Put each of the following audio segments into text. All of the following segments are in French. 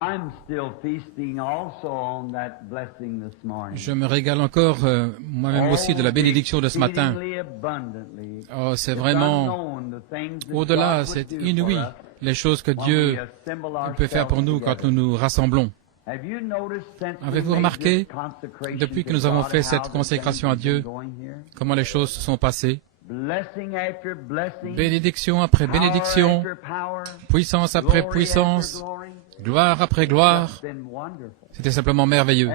Je me régale encore moi-même aussi de la bénédiction de ce matin. Oh, c'est vraiment au-delà, c'est inouï, les choses que Dieu peut faire pour nous quand nous nous rassemblons. Avez-vous remarqué, depuis que nous avons fait cette consécration à Dieu, comment les choses se sont passées? Bénédiction après bénédiction, puissance après puissance, gloire après gloire. C'était simplement merveilleux.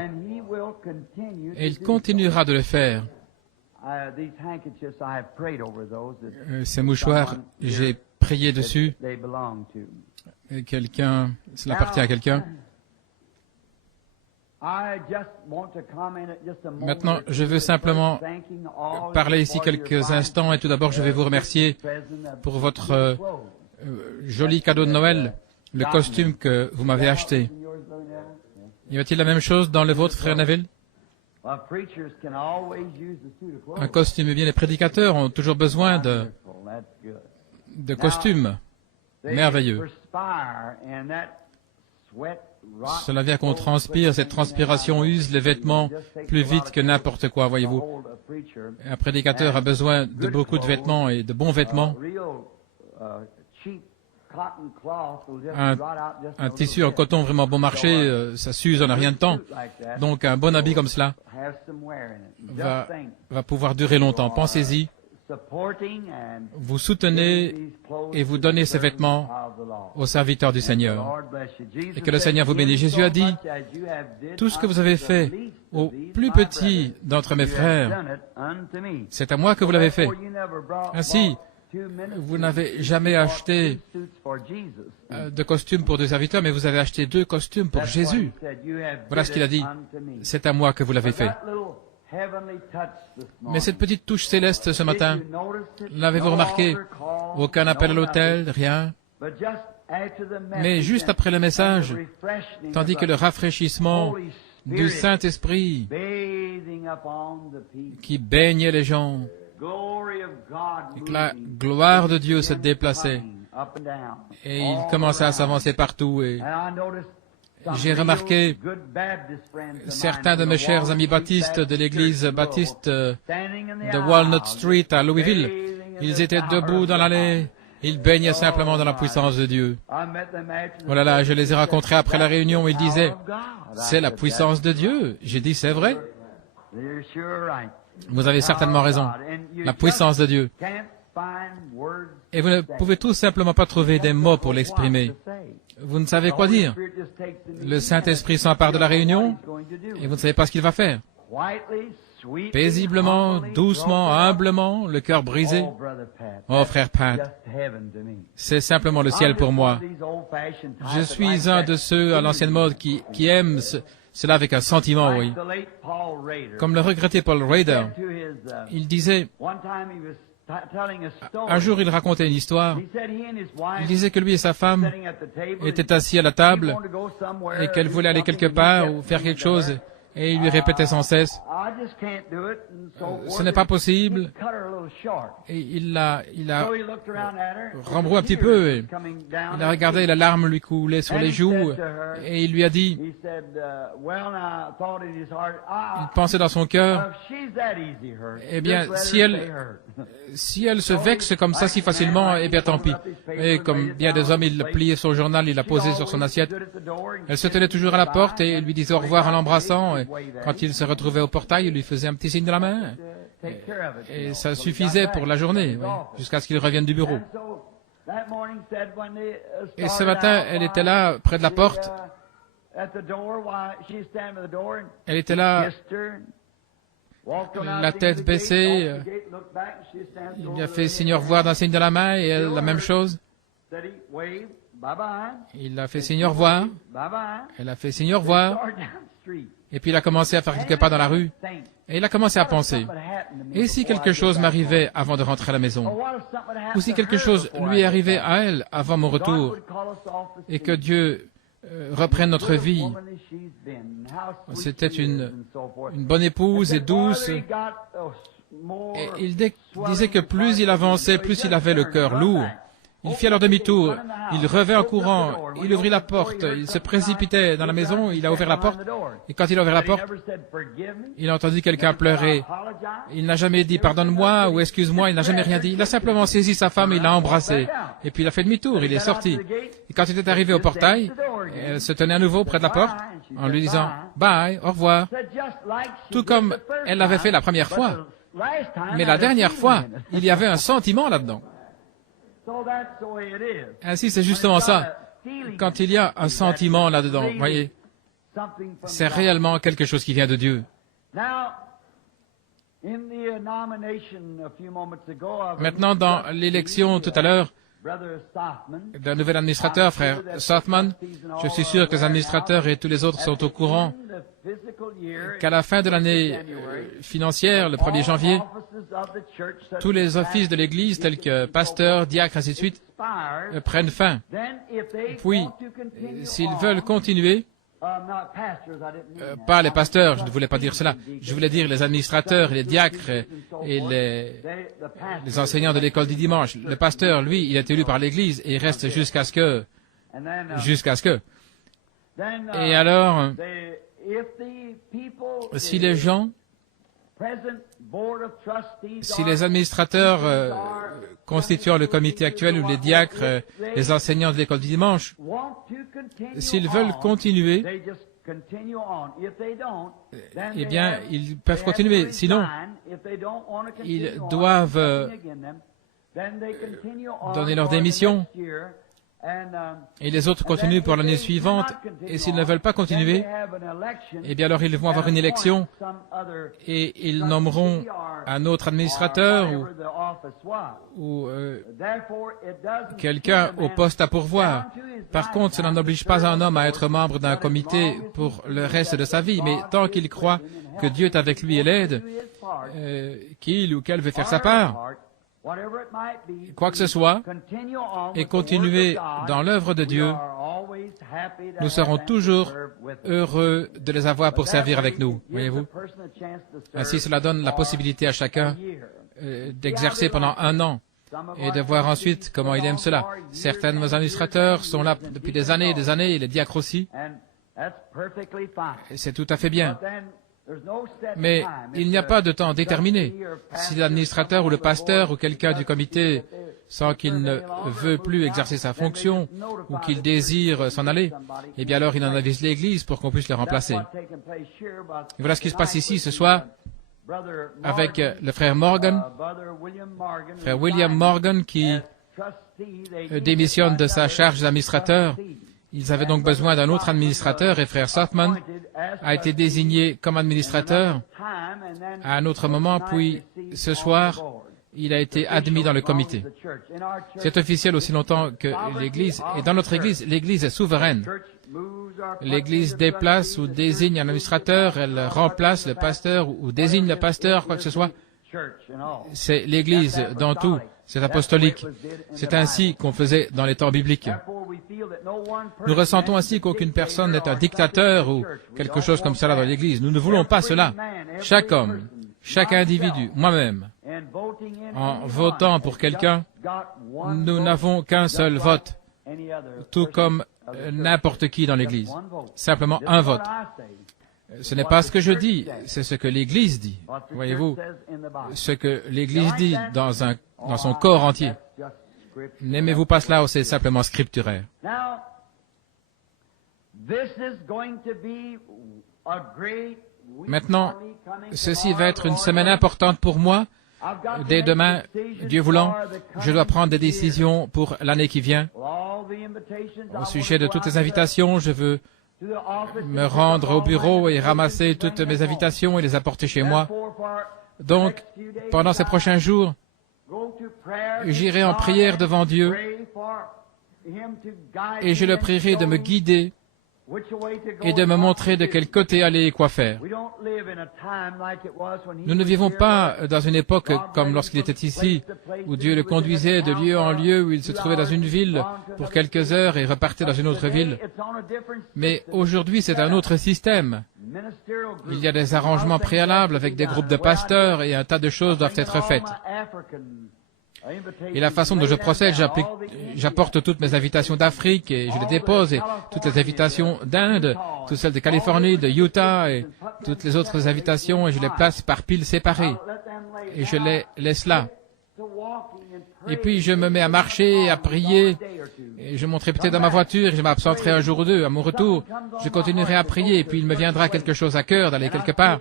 Et il continuera de le faire. Ces mouchoirs, j'ai prié dessus. Quelqu'un, cela appartient à quelqu'un. Maintenant, je veux simplement parler ici quelques instants et tout d'abord, je vais vous remercier pour votre joli cadeau de Noël, le costume que vous m'avez acheté. Y a-t-il la même chose dans le vôtre, frère Neville? Un costume, eh bien, les prédicateurs ont toujours besoin de costumes. Merveilleux. Cela vient qu'on transpire, cette transpiration use les vêtements plus vite que n'importe quoi, voyez-vous. Un prédicateur a besoin de beaucoup de vêtements et de bons vêtements. Un tissu en coton vraiment bon marché, ça s'use en rien de temps. Donc un bon habit comme cela va pouvoir durer longtemps. Pensez-y. Vous soutenez et vous donnez ces vêtements aux serviteurs du Seigneur. Et que le Seigneur vous bénisse. Jésus a dit, tout ce que vous avez fait au plus petit d'entre mes frères, c'est à moi que vous l'avez fait. Ainsi, vous n'avez jamais acheté de costume pour deux serviteurs, mais vous avez acheté 2 costumes pour Jésus. Voilà ce qu'il a dit. C'est à moi que vous l'avez fait. Mais cette petite touche céleste ce matin, l'avez-vous remarqué? Aucun appel à l'autel, rien. Mais juste après le message, tandis que le rafraîchissement du Saint-Esprit qui baignait les gens, et que la gloire de Dieu se déplaçait, et il commençait à s'avancer partout, et j'ai remarqué certains de mes chers amis baptistes de l'église baptiste de Walnut Street à Louisville. Ils étaient debout dans l'allée. Ils baignaient simplement dans la puissance de Dieu. Oh là là, je les ai rencontrés après la réunion. Ils disaient, c'est la puissance de Dieu. J'ai dit, c'est vrai. Vous avez certainement raison. La puissance de Dieu. Et vous ne pouvez tout simplement pas trouver des mots pour l'exprimer. Vous ne savez quoi dire. Le Saint-Esprit s'empare de la réunion et vous ne savez pas ce qu'il va faire. Paisiblement, doucement, humblement, le cœur brisé. Oh, frère Pat, c'est simplement le ciel pour moi. Je suis un de ceux à l'ancienne mode qui aiment cela avec un sentiment, oui. Comme le regretté Paul Rader, il disait... Un jour, il racontait une histoire. Il disait que lui et sa femme étaient assis à la table et qu'elle voulait aller quelque part ou faire quelque chose. Et il lui répétait sans cesse, ce n'est pas possible. Et il l'a rembrou un petit peu. Et il a regardé, la larme lui coulait sur les joues. Et il lui a dit, il pensait dans son cœur, eh bien, si elle se vexe comme ça si facilement, eh bien tant pis. Et comme bien des hommes, il a plié son journal, il l'a posé sur son assiette. Elle se tenait toujours à la porte et il lui disait au revoir en l'embrassant. Et quand il se retrouvait au portail, il lui faisait un petit signe de la main. Et ça suffisait pour la journée, oui, jusqu'à ce qu'il revienne du bureau. Et ce matin, elle était là, près de la porte. Elle était là, la tête baissée. Il lui a fait signe au revoir d'un signe de la main et elle, la même chose. Il a fait signe au revoir. Elle a fait signe au revoir. Et puis il a commencé à faire quelques pas dans la rue. Et il a commencé à penser, et si quelque chose m'arrivait avant de rentrer à la maison? Ou si quelque chose lui arrivait à elle avant mon retour? Et que Dieu reprenne notre vie. C'était une bonne épouse et douce. Et il disait que plus il avançait, plus il avait le cœur lourd. Il fit alors demi-tour. Il revint en courant. Il ouvrit la porte. Il se précipitait dans la maison. Il a ouvert la porte. Et quand il a ouvert la porte, il a entendu quelqu'un pleurer. Il n'a jamais dit « pardonne-moi » ou « excuse-moi ». Il n'a jamais rien dit. Il a simplement saisi sa femme et il l'a embrassée. Et puis il a fait demi-tour. Il est sorti. Et quand il est arrivé au portail, elle se tenait à nouveau près de la porte en lui disant « bye, au revoir ». Tout comme elle l'avait fait la première fois. Mais la dernière fois, il y avait un sentiment là-dedans. Ainsi, c'est justement ça. Quand il y a un sentiment là-dedans, voyez, c'est réellement quelque chose qui vient de Dieu. Maintenant, dans l'élection tout à l'heure d'un nouvel administrateur, frère Sothman, je suis sûr que les administrateurs et tous les autres sont au courant qu'à la fin de l'année financière, le 1er janvier, tous les offices de l'Église, tels que pasteur, diacre, ainsi de suite, prennent fin. Puis, s'ils veulent continuer, pas les pasteurs, je ne voulais pas dire cela, je voulais dire les administrateurs, les diacres et les enseignants de l'école du dimanche. Le pasteur, lui, il est élu par l'Église et il reste jusqu'à ce que. Et alors, si les gens, si les administrateurs constituant le comité actuel ou les diacres, les enseignants de l'école du dimanche, s'ils veulent continuer, eh bien, ils peuvent continuer. Sinon, ils doivent donner leur démission. Et les autres continuent pour l'année suivante. Et s'ils ne veulent pas continuer, eh bien alors ils vont avoir une élection et ils nommeront un autre administrateur ou quelqu'un au poste à pourvoir. Par contre, cela n'oblige pas un homme à être membre d'un comité pour le reste de sa vie, mais tant qu'il croit que Dieu est avec lui et l'aide, qu'il ou qu'elle veut faire sa part, quoi que ce soit, et continuer dans l'œuvre de Dieu, nous serons toujours heureux de les avoir pour servir avec nous, voyez-vous. Ainsi, cela donne la possibilité à chacun d'exercer pendant 1 an et de voir ensuite comment il aime cela. Certains de nos administrateurs sont là depuis des années et les diacres aussi. C'est tout à fait bien. Mais il n'y a pas de temps déterminé. Si l'administrateur ou le pasteur ou quelqu'un du comité sent qu'il ne veut plus exercer sa fonction ou qu'il désire s'en aller, eh bien alors il en avise l'Église pour qu'on puisse le remplacer. Et voilà ce qui se passe ici ce soir avec le frère Morgan, frère William Morgan qui démissionne de sa charge d'administrateur. Ils avaient donc besoin d'un autre administrateur et frère Sothman a été désigné comme administrateur à un autre moment, puis ce soir, il a été admis dans le comité. C'est officiel aussi longtemps que l'Église, et dans notre Église, l'Église est souveraine. L'Église déplace ou désigne un administrateur, elle remplace le pasteur ou désigne le pasteur, quoi que ce soit. C'est l'Église dans tout. C'est apostolique. C'est ainsi qu'on faisait dans les temps bibliques. Nous ressentons ainsi qu'aucune personne n'est un dictateur ou quelque chose comme cela dans l'Église. Nous ne voulons pas cela. Chaque homme, chaque individu, moi-même, en votant pour quelqu'un, nous n'avons qu'un seul vote, tout comme n'importe qui dans l'Église. Simplement un vote. Ce n'est pas ce que je dis, c'est ce que l'Église dit. Voyez-vous, ce que l'Église dit dans son corps entier. N'aimez-vous pas cela ou c'est simplement scripturaire? Maintenant, ceci va être une semaine importante pour moi. Dès demain, Dieu voulant, je dois prendre des décisions pour l'année qui vient. Au sujet de toutes les invitations, je veux me rendre au bureau et ramasser toutes mes invitations et les apporter chez moi. Donc, pendant ces prochains jours, j'irai en prière devant Dieu et je le prierai de me guider et de me montrer de quel côté aller et quoi faire. Nous ne vivons pas dans une époque comme lorsqu'il était ici, où Dieu le conduisait de lieu en lieu, où il se trouvait dans une ville pour quelques heures et repartait dans une autre ville. Mais aujourd'hui, c'est un autre système. Il y a des arrangements préalables avec des groupes de pasteurs et un tas de choses doivent être faites. Et la façon dont je procède, j'apporte toutes mes invitations d'Afrique et je les dépose, et toutes les invitations d'Inde, toutes celles de Californie, de Utah et toutes les autres invitations, et je les place par piles séparées. Et je les laisse là. Et puis je me mets à marcher, à prier, et je monterai peut-être dans ma voiture, et je m'absenterai un jour ou deux. À mon retour, je continuerai à prier, et puis il me viendra quelque chose à cœur d'aller quelque part.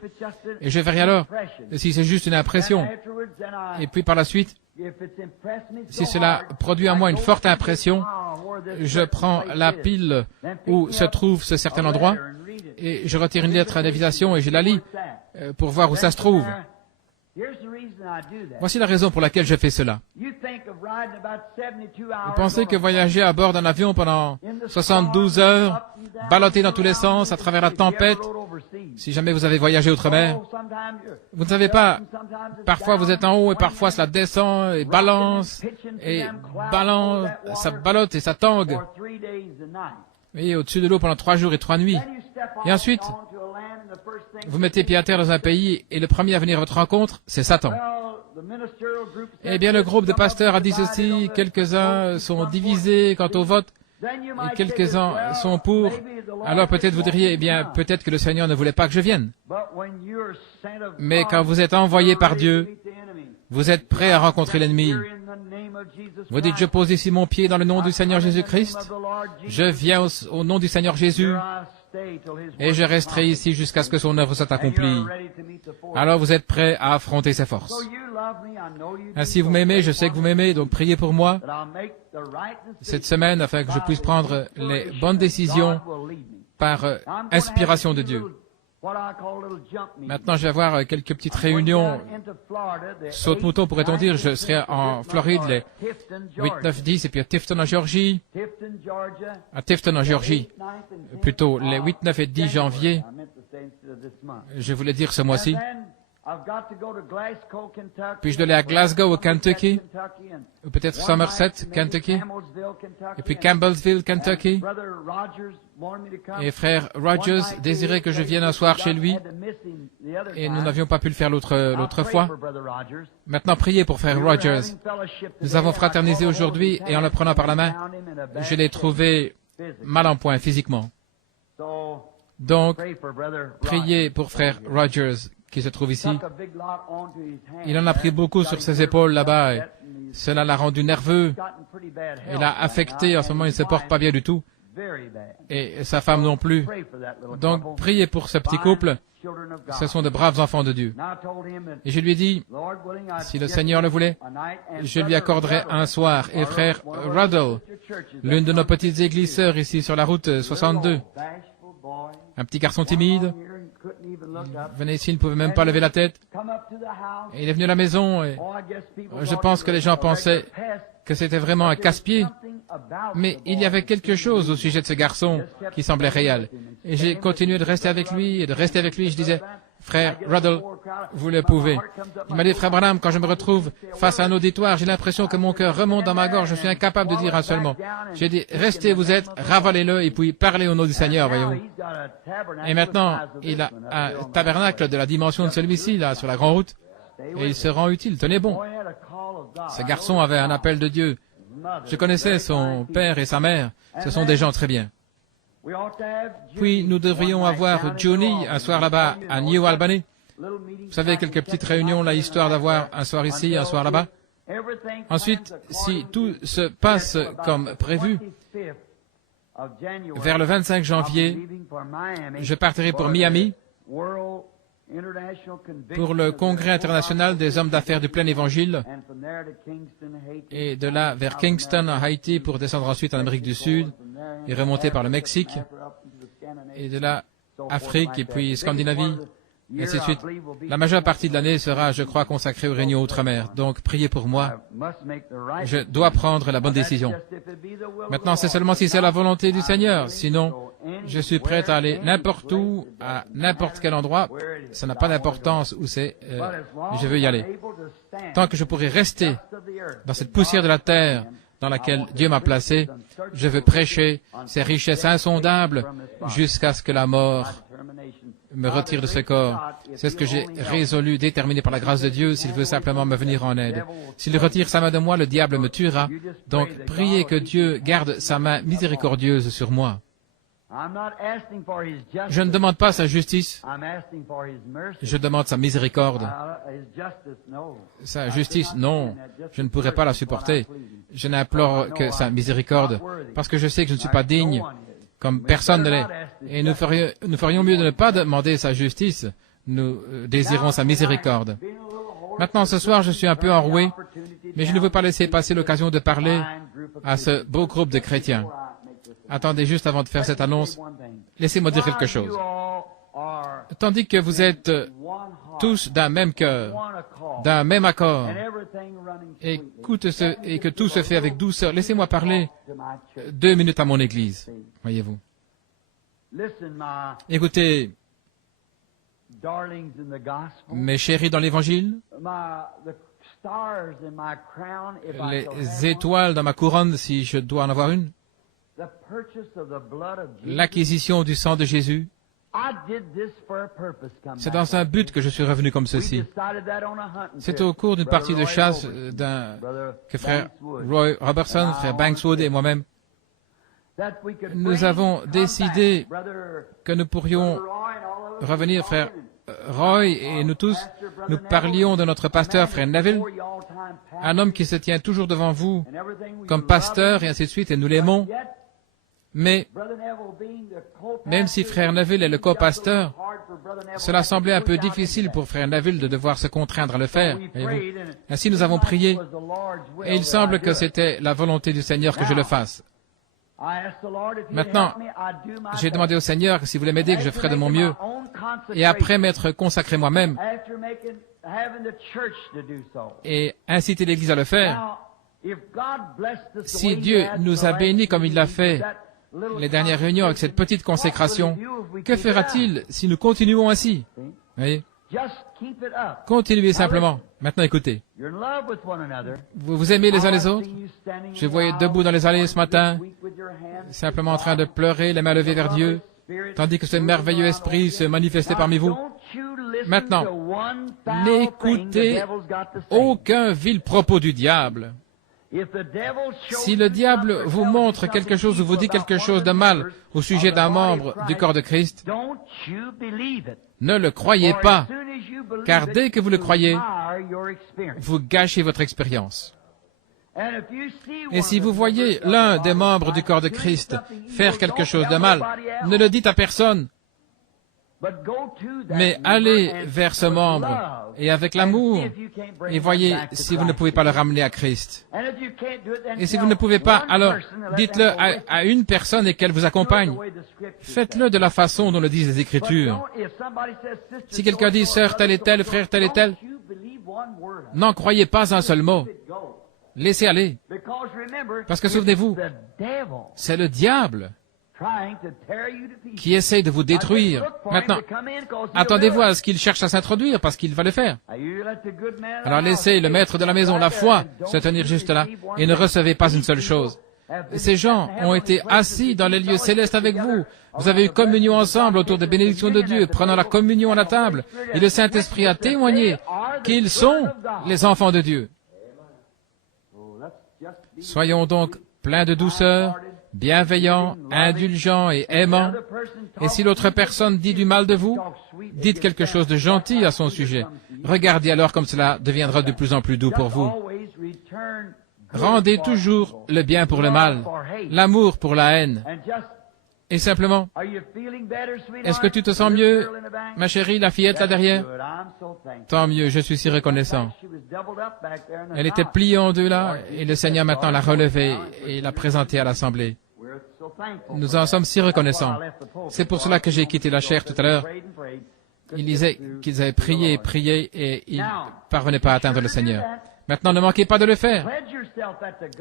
Et je verrai alors si c'est juste une impression. Et puis par la suite, si cela produit en moi une forte impression, je prends la pile où se trouve ce certain endroit, et je retire une lettre d'invitation et je la lis pour voir où ça se trouve. Voici la raison pour laquelle je fais cela. Vous pensez que voyager à bord d'un avion pendant 72 heures, ballotté dans tous les sens, à travers la tempête, si jamais vous avez voyagé outre-mer, vous ne savez pas, parfois vous êtes en haut et parfois cela descend et balance, ça ballotte et ça tangue. Et au-dessus de l'eau pendant 3 jours et 3 nuits. Et ensuite, vous mettez pied à terre dans un pays et le premier à venir à votre rencontre, c'est Satan. Eh bien, le groupe de pasteurs a dit ceci, quelques-uns sont divisés quant au vote et quelques-uns sont pour. Alors peut-être vous diriez, eh bien, peut-être que le Seigneur ne voulait pas que je vienne. Mais quand vous êtes envoyé par Dieu, vous êtes prêt à rencontrer l'ennemi. Vous dites, je pose ici mon pied dans le nom du Seigneur Jésus-Christ. Je viens au nom du Seigneur Jésus. Et je resterai ici jusqu'à ce que son œuvre soit accomplie. Alors vous êtes prêts à affronter ses forces. Ainsi vous m'aimez, je sais que vous m'aimez, donc priez pour moi cette semaine afin que je puisse prendre les bonnes décisions par inspiration de Dieu. Maintenant, je vais avoir quelques petites réunions. Saute-mouton, pourrait-on dire. Je serai en Floride les 8, 9, 10, et puis à Tifton en Géorgie. À Tifton en Géorgie, plutôt les 8, 9 et 10 janvier. Je voulais dire ce mois-ci. Puis je dois aller à Glasgow, au Kentucky, ou peut-être Somerset, Kentucky, et puis Campbellsville, Kentucky. Et frère Rogers désirait que je vienne un soir chez lui, et nous n'avions pas pu le faire l'autre fois. Maintenant, priez pour frère Rogers. Nous avons fraternisé aujourd'hui, et en le prenant par la main, je l'ai trouvé mal en point physiquement. Donc, priez pour frère Rogers, qui se trouve ici. Il en a pris beaucoup sur ses épaules là-bas, et cela l'a rendu nerveux. Il l'a affecté, en ce moment il ne se porte pas bien du tout. Et sa femme non plus. Donc, priez pour ce petit couple. Ce sont de braves enfants de Dieu. Et je lui ai dit, si le Seigneur le voulait, je lui accorderai un soir. Et frère Ruddle, l'une de nos petites églises sœurs ici sur la route 62, un petit garçon timide, venait ici, il ne pouvait même pas lever la tête. Et il est venu à la maison et je pense que les gens pensaient que c'était vraiment un casse-pied. Mais il y avait quelque chose au sujet de ce garçon qui semblait réel. Et j'ai continué de rester avec lui et de rester avec lui. Je disais, frère Ruddle, vous le pouvez. Il m'a dit, frère Branham, quand je me retrouve face à un auditoire, j'ai l'impression que mon cœur remonte dans ma gorge. Je suis incapable de dire un seul mot. J'ai dit, restez où vous êtes, ravalez-le et puis parlez au nom du Seigneur, voyez-vous. Et maintenant, il a un tabernacle de la dimension de celui-ci, là, sur la grande route. Et il se rend utile. Tenez bon. Ce garçon avait un appel de Dieu. Je connaissais son père et sa mère. Ce sont des gens très bien. Puis nous devrions avoir Johnny un soir là-bas à New Albany. Vous savez, quelques petites réunions là, histoire d'avoir un soir ici, un soir là-bas. Ensuite, si tout se passe comme prévu, vers le 25 janvier, je partirai pour Miami pour le Congrès international des hommes d'affaires du plein évangile et de là vers Kingston, en Haïti, pour descendre ensuite en Amérique du Sud et remonter par le Mexique et de là Afrique et puis Scandinavie, et ainsi de suite. La majeure partie de l'année sera, je crois, consacrée aux réunions outre-mer. Donc, priez pour moi. Je dois prendre la bonne décision. Maintenant, c'est seulement si c'est la volonté du Seigneur. Sinon, je suis prêt à aller n'importe où, à n'importe quel endroit. Ça n'a pas d'importance où c'est. Je veux y aller. Tant que je pourrai rester dans cette poussière de la terre dans laquelle Dieu m'a placé, je veux prêcher ces richesses insondables jusqu'à ce que la mort me retire de ce corps. C'est ce que j'ai résolu, déterminé par la grâce de Dieu, s'il veut simplement me venir en aide. S'il retire sa main de moi, le diable me tuera. Donc, priez que Dieu garde sa main miséricordieuse sur moi. Je ne demande pas sa justice, je demande sa miséricorde. Sa justice, non, je ne pourrais pas la supporter. Je n'implore que sa miséricorde, parce que je sais que je ne suis pas digne, comme personne ne l'est. Et nous ferions mieux de ne pas demander sa justice, nous désirons sa miséricorde. Maintenant, ce soir, je suis un peu enroué, mais je ne veux pas laisser passer l'occasion de parler à ce beau groupe de chrétiens. Attendez juste avant de faire cette annonce, laissez-moi dire quelque chose. Tandis que vous êtes tous d'un même cœur, d'un même accord, et que tout se fait avec douceur, laissez-moi parler 2 minutes à mon Église, voyez-vous. Écoutez, mes chéris dans l'Évangile, les étoiles dans ma couronne, si je dois en avoir une, l'acquisition du sang de Jésus, c'est dans un but que je suis revenu comme ceci. C'est au cours d'une partie de chasse que frère Roy Robertson, frère Bankswood et moi-même, nous avons décidé que nous pourrions revenir, frère Roy et nous tous, nous parlions de notre pasteur, frère Neville, un homme qui se tient toujours devant vous comme pasteur et ainsi de suite, et nous l'aimons. Mais, même si frère Neville est le co-pasteur, cela semblait un peu difficile pour frère Neville de devoir se contraindre à le faire. Ainsi nous avons prié, et il semble que c'était la volonté du Seigneur que je le fasse. Maintenant, j'ai demandé au Seigneur que s'il voulait m'aider, que je ferais de mon mieux, et après m'être consacré moi-même, et inciter l'Église à le faire. Si Dieu nous a bénis comme il l'a fait, les dernières réunions avec cette petite consécration, que fera-t-il si nous continuons ainsi? Voyez? Continuez simplement. Maintenant, écoutez. Vous vous aimez les uns les autres? Je voyais debout dans les allées ce matin, simplement en train de pleurer, les mains levées vers Dieu, tandis que ce merveilleux esprit se manifestait parmi vous. Maintenant, n'écoutez aucun vil propos du diable. Si le diable vous montre quelque chose ou vous dit quelque chose de mal au sujet d'un membre du corps de Christ, ne le croyez pas, car dès que vous le croyez, vous gâchez votre expérience. Et si vous voyez l'un des membres du corps de Christ faire quelque chose de mal, ne le dites à personne, mais allez vers ce membre et avec l'amour et voyez si vous ne pouvez pas le ramener à Christ. Et si vous ne pouvez pas, alors dites-le à une personne et qu'elle vous accompagne. Faites-le de la façon dont le disent les Écritures. Si quelqu'un dit sœur telle et telle, frère tel et tel, n'en croyez pas un seul mot. Laissez aller. Parce que souvenez-vous, c'est le diable qui essaye de vous détruire. Maintenant, attendez-vous à ce qu'il cherche à s'introduire, parce qu'il va le faire. Alors laissez le maître de la maison, la foi, se tenir juste là, et ne recevez pas une seule chose. Et ces gens ont été assis dans les lieux célestes avec vous. Vous avez eu communion ensemble autour des bénédictions de Dieu, prenant la communion à la table, et le Saint-Esprit a témoigné qu'ils sont les enfants de Dieu. Soyons donc pleins de douceur, bienveillants, indulgents et aimants. Et si l'autre personne dit du mal de vous, dites quelque chose de gentil à son sujet. Regardez alors comme cela deviendra de plus en plus doux pour vous. Rendez toujours le bien pour le mal, l'amour pour la haine. Et simplement, est-ce que tu te sens mieux, ma chérie, la fillette là derrière? Tant mieux, je suis si reconnaissant. Elle était pliée en deux là, et le Seigneur maintenant l'a relevée et l'a présentée à l'Assemblée. Nous en sommes si reconnaissants. C'est pour cela que j'ai quitté la chair tout à l'heure. Ils disaient qu'ils avaient prié et prié, et ils ne parvenaient pas à atteindre le Seigneur. Maintenant, ne manquez pas de le faire.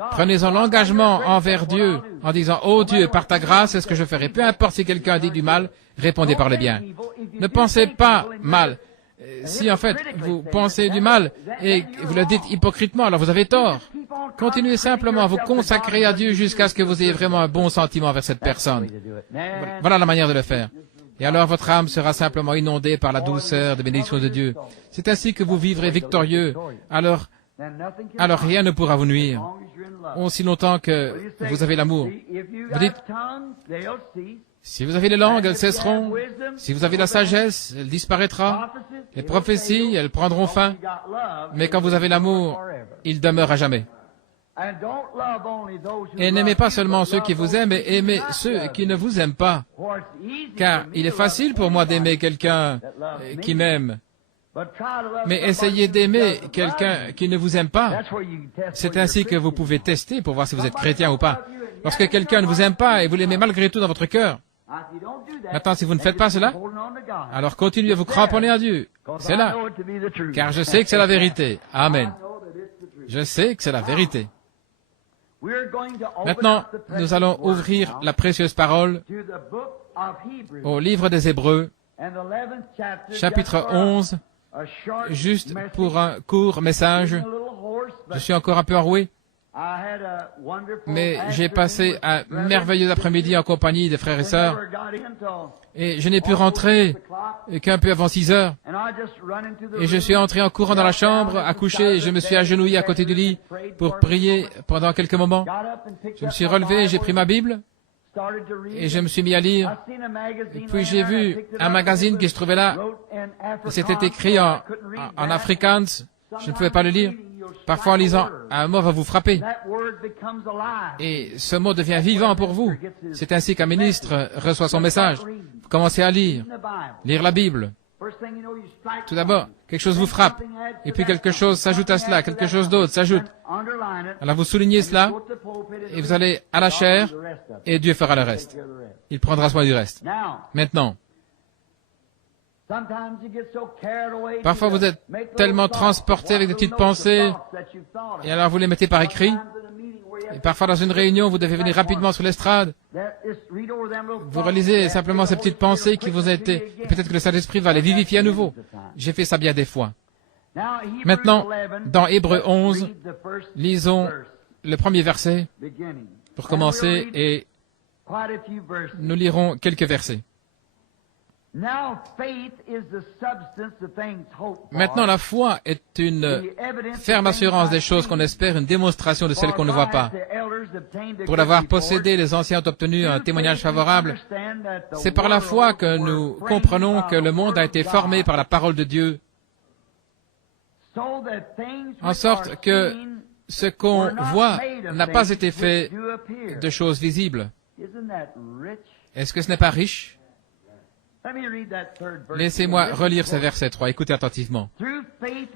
Prenez-en l'engagement envers Dieu en disant « Oh Dieu, par ta grâce, est-ce que je ferai ?» Peu importe si quelqu'un dit du mal, répondez par le bien. Ne pensez pas mal. Si en fait vous pensez du mal et vous le dites hypocritement, alors vous avez tort. Continuez simplement à vous consacrer à Dieu jusqu'à ce que vous ayez vraiment un bon sentiment envers cette personne. Voilà la manière de le faire. Et alors votre âme sera simplement inondée par la douceur des bénédictions de Dieu. C'est ainsi que vous vivrez victorieux. Alors rien ne pourra vous nuire. Aussi longtemps que vous avez l'amour. Vous dites, si vous avez les langues, elles cesseront. Si vous avez la sagesse, elle disparaîtra. Les prophéties, elles prendront fin. Mais quand vous avez l'amour, il demeure à jamais. Et n'aimez pas seulement ceux qui vous aiment, mais aimez ceux qui ne vous aiment pas. Car il est facile pour moi d'aimer quelqu'un qui m'aime. Mais essayez d'aimer quelqu'un qui ne vous aime pas. C'est ainsi que vous pouvez tester pour voir si vous êtes chrétien ou pas. Lorsque quelqu'un ne vous aime pas et vous l'aimez malgré tout dans votre cœur. Maintenant, si vous ne faites pas cela, alors continuez à vous cramponner à Dieu. C'est là. Car je sais que c'est la vérité. Amen. Je sais que c'est la vérité. Maintenant, nous allons ouvrir la précieuse parole au livre des Hébreux, chapitre 11, juste pour un court message. Je suis encore un peu enroué, mais j'ai passé un merveilleux après-midi en compagnie des frères et sœurs, et je n'ai pu rentrer qu'un peu avant 6 heures. Et je suis entré en courant dans la chambre, à coucher, et je me suis agenouillé à côté du lit pour prier pendant quelques moments. Je me suis relevé, j'ai pris ma Bible, et je me suis mis à lire. Et puis j'ai vu un magazine qui se trouvait là. C'était écrit en afrikaans. Je ne pouvais pas le lire. Parfois en lisant, un mot va vous frapper. Et ce mot devient vivant pour vous. C'est ainsi qu'un ministre reçoit son message. Vous commencez à lire la Bible. Tout d'abord, quelque chose vous frappe. Et puis quelque chose s'ajoute à cela, quelque chose d'autre s'ajoute. Alors vous soulignez cela, et vous allez à la chair, et Dieu fera le reste. Il prendra soin du reste. Maintenant, parfois vous êtes tellement transporté avec des petites pensées, et alors vous les mettez par écrit. Et parfois dans une réunion, vous devez venir rapidement sur l'estrade. Vous relisez simplement ces petites pensées qui vous ont été... Peut-être que le Saint-Esprit va les vivifier à nouveau. J'ai fait ça bien des fois. Maintenant, dans Hébreux 11, lisons le premier verset pour commencer, et nous lirons quelques versets. Maintenant, la foi est une ferme assurance des choses qu'on espère, une démonstration de celles qu'on ne voit pas. Pour l'avoir possédé, les anciens ont obtenu un témoignage favorable. C'est par la foi que nous comprenons que le monde a été formé par la parole de Dieu, en sorte que ce qu'on voit n'a pas été fait de choses visibles. Est-ce que ce n'est pas riche? Laissez-moi relire ce verset 3. Écoutez attentivement.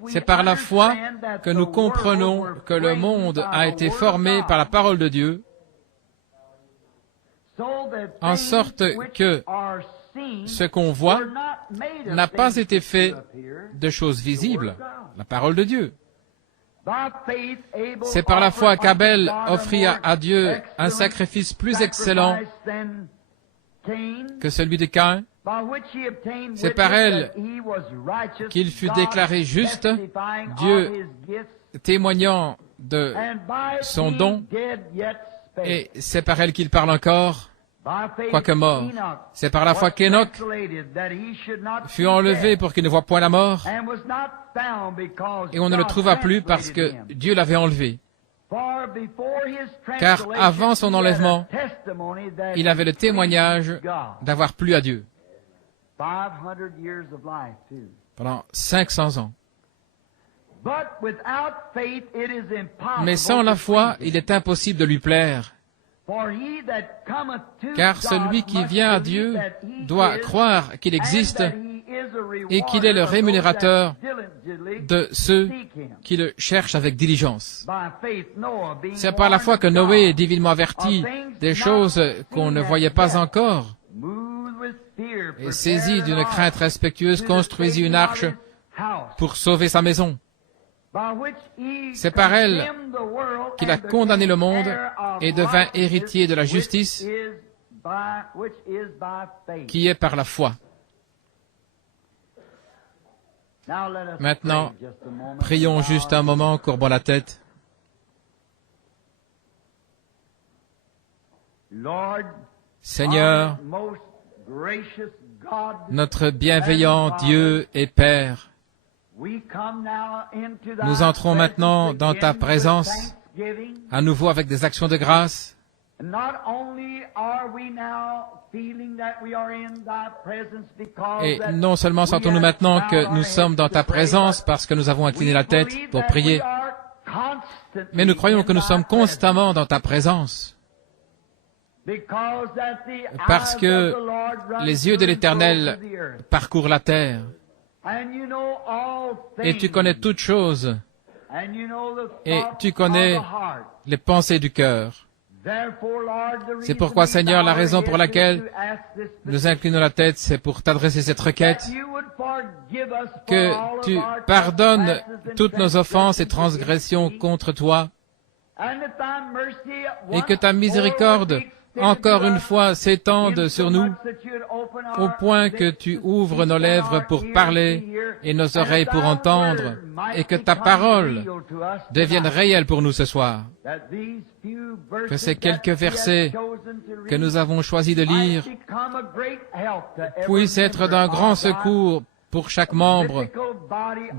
C'est par la foi que nous comprenons que le monde a été formé par la parole de Dieu, en sorte que ce qu'on voit n'a pas été fait de choses visibles, la parole de Dieu. C'est par la foi qu'Abel offrit à Dieu un sacrifice plus excellent que celui de Caïn. C'est par elle qu'il fut déclaré juste, Dieu témoignant de son don, et c'est par elle qu'il parle encore, quoique mort. C'est par la foi qu'Enoch fut enlevé pour qu'il ne voie point la mort, et on ne le trouva plus parce que Dieu l'avait enlevé. Car avant son enlèvement, il avait le témoignage d'avoir plu à Dieu. Pendant 500 ans. Mais sans la foi, il est impossible de lui plaire. Car celui qui vient à Dieu doit croire qu'il existe et qu'il est le rémunérateur de ceux qui le cherchent avec diligence. C'est par la foi que Noé est divinement averti des choses qu'on ne voyait pas encore, et saisi d'une crainte respectueuse, construisit une arche pour sauver sa maison. C'est par elle qu'il a condamné le monde et devint héritier de la justice qui est par la foi. Maintenant, prions juste un moment, courbons la tête. Seigneur, notre bienveillant Dieu et Père, nous entrons maintenant dans ta présence, à nouveau avec des actions de grâce. Et non seulement sentons-nous maintenant que nous sommes dans ta présence parce que nous avons incliné la tête pour prier, mais nous croyons que nous sommes constamment dans ta présence. Parce que les yeux de l'Éternel parcourent la terre. Et tu connais toutes choses. Et tu connais les pensées du cœur. C'est pourquoi, Seigneur, la raison pour laquelle nous inclinons la tête, c'est pour t'adresser cette requête, que tu pardonnes toutes nos offenses et transgressions contre toi, et que ta miséricorde, encore une fois, s'étende sur nous, au point que tu ouvres nos lèvres pour parler et nos oreilles pour entendre, et que ta parole devienne réelle pour nous ce soir. Que ces quelques versets que nous avons choisi de lire puissent être d'un grand secours pour chaque membre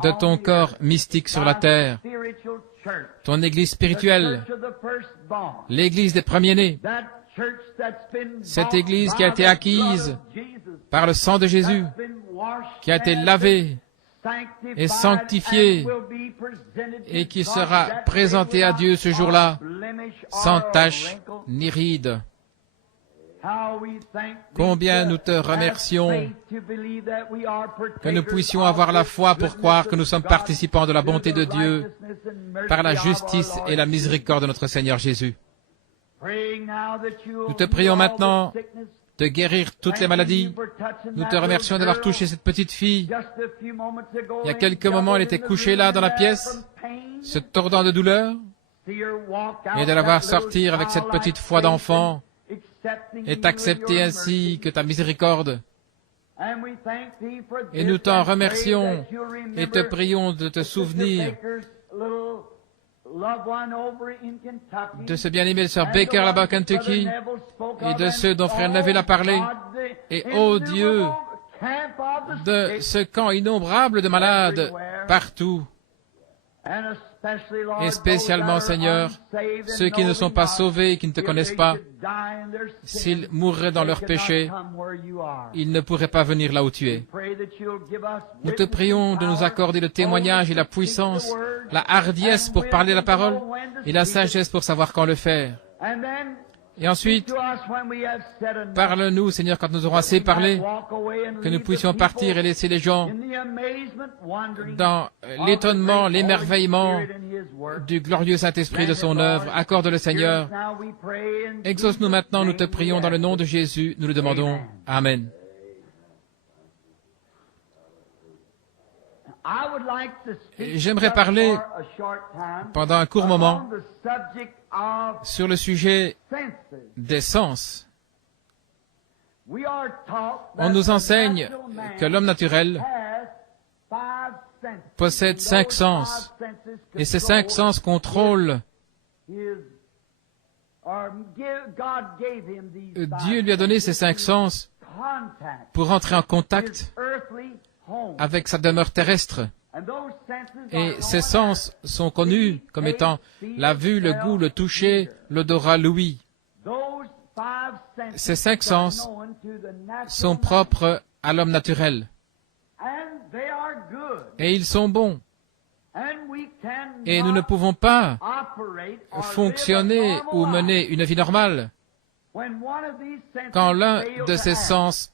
de ton corps mystique sur la terre, ton Église spirituelle, l'Église des premiers-nés, cette Église qui a été acquise par le sang de Jésus, qui a été lavée et sanctifiée et qui sera présentée à Dieu ce jour-là, sans tache ni ride. Combien nous te remercions que nous puissions avoir la foi pour croire que nous sommes participants de la bonté de Dieu par la justice et la miséricorde de notre Seigneur Jésus. Nous te prions maintenant de guérir toutes les maladies. Nous te remercions d'avoir touché cette petite fille. Il y a quelques moments, elle était couchée là dans la pièce, se tordant de douleur, et de la voir sortir avec cette petite foi d'enfant et t'accepter ainsi que ta miséricorde. Et nous t'en remercions et te prions de te souvenir de ce bien-aimé sœur Baker là-bas au Kentucky et de ceux dont frère Neville a parlé. Et ô Dieu, de ce camp innombrable de malades partout. Et spécialement, Seigneur, ceux qui ne sont pas sauvés et qui ne te connaissent pas, s'ils mourraient dans leurs péchés, ils ne pourraient pas venir là où tu es. Nous te prions de nous accorder le témoignage et la puissance, la hardiesse pour parler la parole et la sagesse pour savoir quand le faire. Et ensuite, parle-nous, Seigneur, quand nous aurons assez parlé, que nous puissions partir et laisser les gens dans l'étonnement, l'émerveillement du glorieux Saint-Esprit de son œuvre. Accorde-le, Seigneur. Exauce-nous maintenant, nous te prions dans le nom de Jésus, nous le demandons. Amen. J'aimerais parler pendant un court moment sur le sujet des sens. On nous enseigne que l'homme naturel possède 5 sens, et ces 5 sens contrôlent. Dieu lui a donné ces 5 sens pour entrer en contact avec sa demeure terrestre. Et ces sens sont connus comme étant la vue, le goût, le toucher, l'odorat, l'ouïe. Ces 5 sens sont propres à l'homme naturel. Et ils sont bons. Et nous ne pouvons pas fonctionner ou mener une vie normale quand l'un de ces sens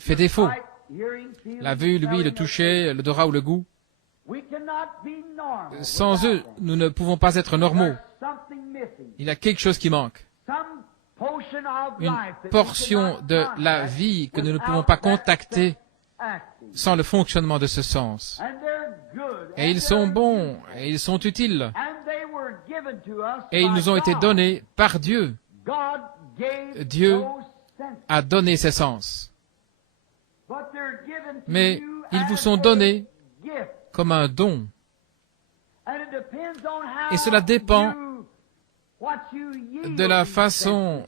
fait défaut. La vue, l'ouïe, le toucher, l'odorat ou le goût. Sans eux, nous ne pouvons pas être normaux. Il y a quelque chose qui manque. Une portion de la vie que nous ne pouvons pas contacter sans le fonctionnement de ce sens. Et ils sont bons, et ils sont utiles. Et ils nous ont été donnés par Dieu. Dieu a donné ces sens. Mais ils vous sont donnés comme un don. Et cela dépend de la façon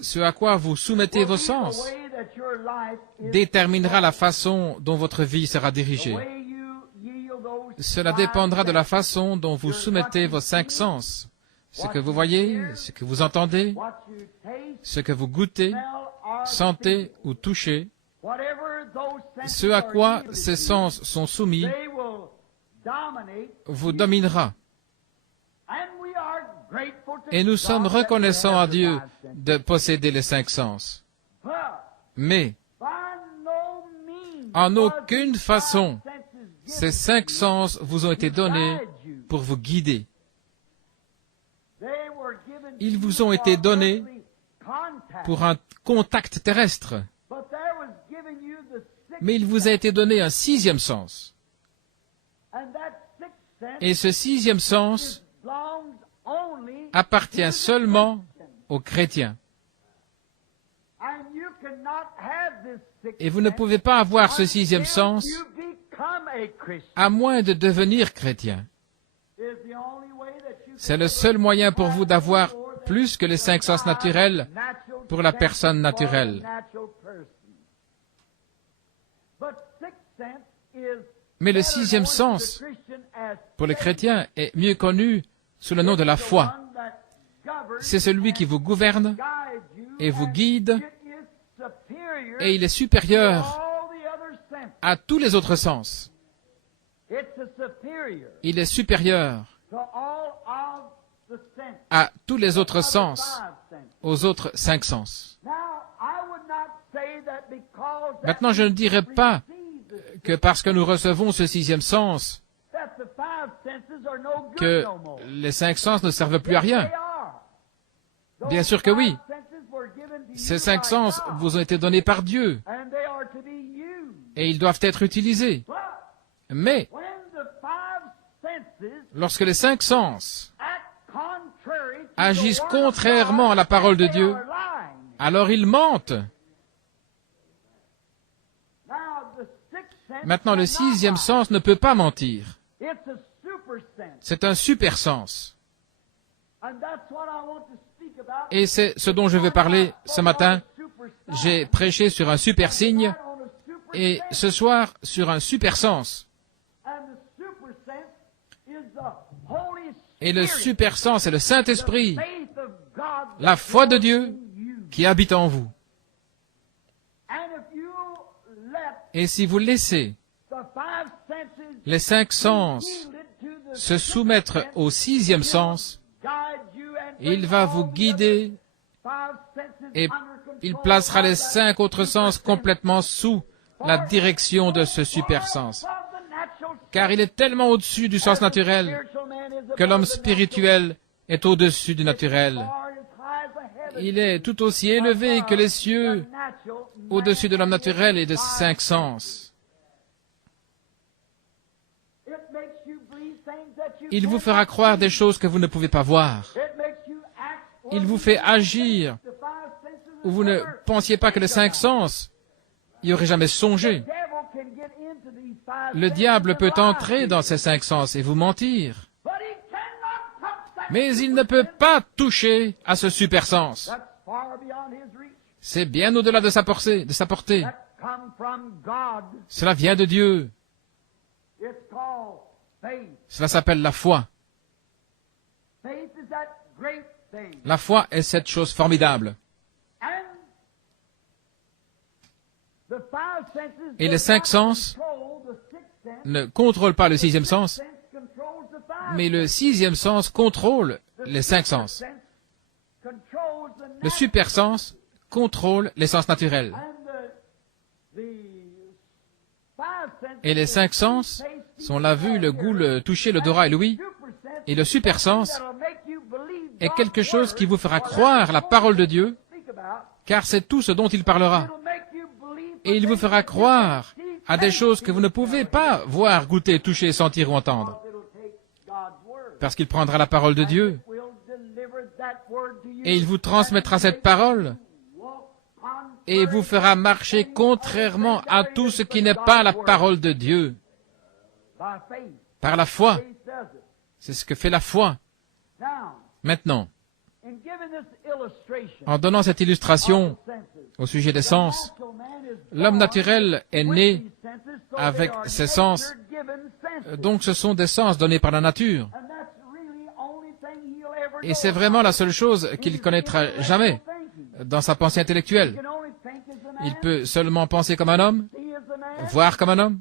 ce à quoi vous soumettez vos sens déterminera la façon dont votre vie sera dirigée. Cela dépendra de la façon dont vous soumettez vos 5 sens. Ce que vous voyez, ce que vous entendez, ce que vous goûtez, sentez ou touchez, ce à quoi ces sens sont soumis, vous dominera. Et nous sommes reconnaissants à Dieu de posséder les 5 sens. Mais, en aucune façon, ces 5 sens vous ont été donnés pour vous guider. Ils vous ont été donnés pour un contact terrestre. Mais il vous a été donné un 6e sens. Et ce 6e sens appartient seulement aux chrétiens. Et vous ne pouvez pas avoir ce 6e sens à moins de devenir chrétien. C'est le seul moyen pour vous d'avoir plus que les 5 sens naturels pour la personne naturelle. Mais le 6e sens, pour les chrétiens, est mieux connu sous le nom de la foi. C'est celui qui vous gouverne et vous guide, et il est supérieur à tous les autres sens. Il est supérieur à tous les autres sens, aux autres 5 sens. Maintenant, je ne dirais pas que parce que nous recevons ce 6e sens, que les 5 sens ne servent plus à rien. Bien sûr que oui. Ces 5 sens vous ont été donnés par Dieu, et ils doivent être utilisés. Mais, lorsque les 5 sens agissent contrairement à la parole de Dieu, alors ils mentent. Maintenant, le 6e sens ne peut pas mentir. C'est un super sens. Et c'est ce dont je veux parler ce matin. J'ai prêché sur un super signe, et ce soir sur un super sens. Et le super sens est le Saint-Esprit, la foi de Dieu qui habite en vous. Et si vous laissez les 5 sens se soumettre au 6e sens, il va vous guider et il placera les 5 autres sens complètement sous la direction de ce super sens. Car il est tellement au-dessus du sens naturel que l'homme spirituel est au-dessus du naturel. Il est tout aussi élevé que les cieux au-dessus de l'homme naturel et de ses 5 sens. Il vous fera croire des choses que vous ne pouvez pas voir. Il vous fait agir où vous ne pensiez pas que les 5 sens y auraient jamais songé. Le diable peut entrer dans ces 5 sens et vous mentir. Mais il ne peut pas toucher à ce super sens. C'est bien au-delà de sa portée. Cela vient de Dieu. Cela s'appelle la foi. La foi est cette chose formidable. Et les 5 sens ne contrôlent pas le 6e sens, mais le 6e sens contrôle les 5 sens. Le super sens contrôle les sens naturels. Et les 5 sens sont la vue, le goût, le toucher, l'odorat et l'ouïe. Et le super sens est quelque chose qui vous fera croire la parole de Dieu, car c'est tout ce dont il parlera. Et il vous fera croire à des choses que vous ne pouvez pas voir, goûter, toucher, sentir ou entendre. Parce qu'il prendra la parole de Dieu et il vous transmettra cette parole et vous fera marcher contrairement à tout ce qui n'est pas la parole de Dieu. Par la foi. C'est ce que fait la foi. Maintenant, en donnant cette illustration au sujet des sens. L'homme naturel est né avec ses sens, donc ce sont des sens donnés par la nature. Et c'est vraiment la seule chose qu'il connaîtra jamais dans sa pensée intellectuelle. Il peut seulement penser comme un homme, voir comme un homme,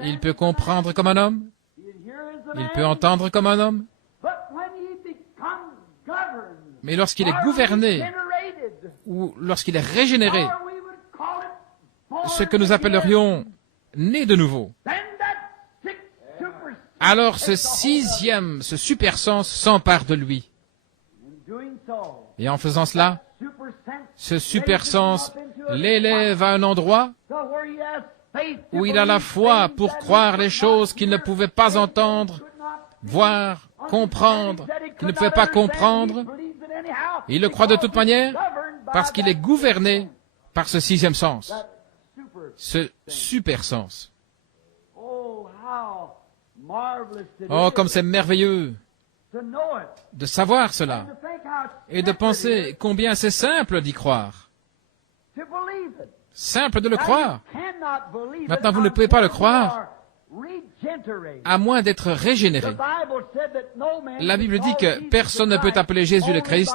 il peut comprendre comme un homme, il peut entendre comme un homme. Mais lorsqu'il est gouverné, ou lorsqu'il est régénéré, ce que nous appellerions né de nouveau, alors ce sixième, ce super sens s'empare de lui. Et en faisant cela, ce super sens l'élève à un endroit où il a la foi pour croire les choses qu'il ne pouvait pas entendre, voir, comprendre, qu'il ne pouvait pas comprendre. Il le croit de toute manière parce qu'il est gouverné par ce sixième sens, ce super sens. Oh, comme c'est merveilleux de savoir cela et de penser combien c'est simple d'y croire. Simple de le croire. Maintenant, vous ne pouvez pas le croire à moins d'être régénéré. La Bible dit que personne ne peut appeler Jésus le Christ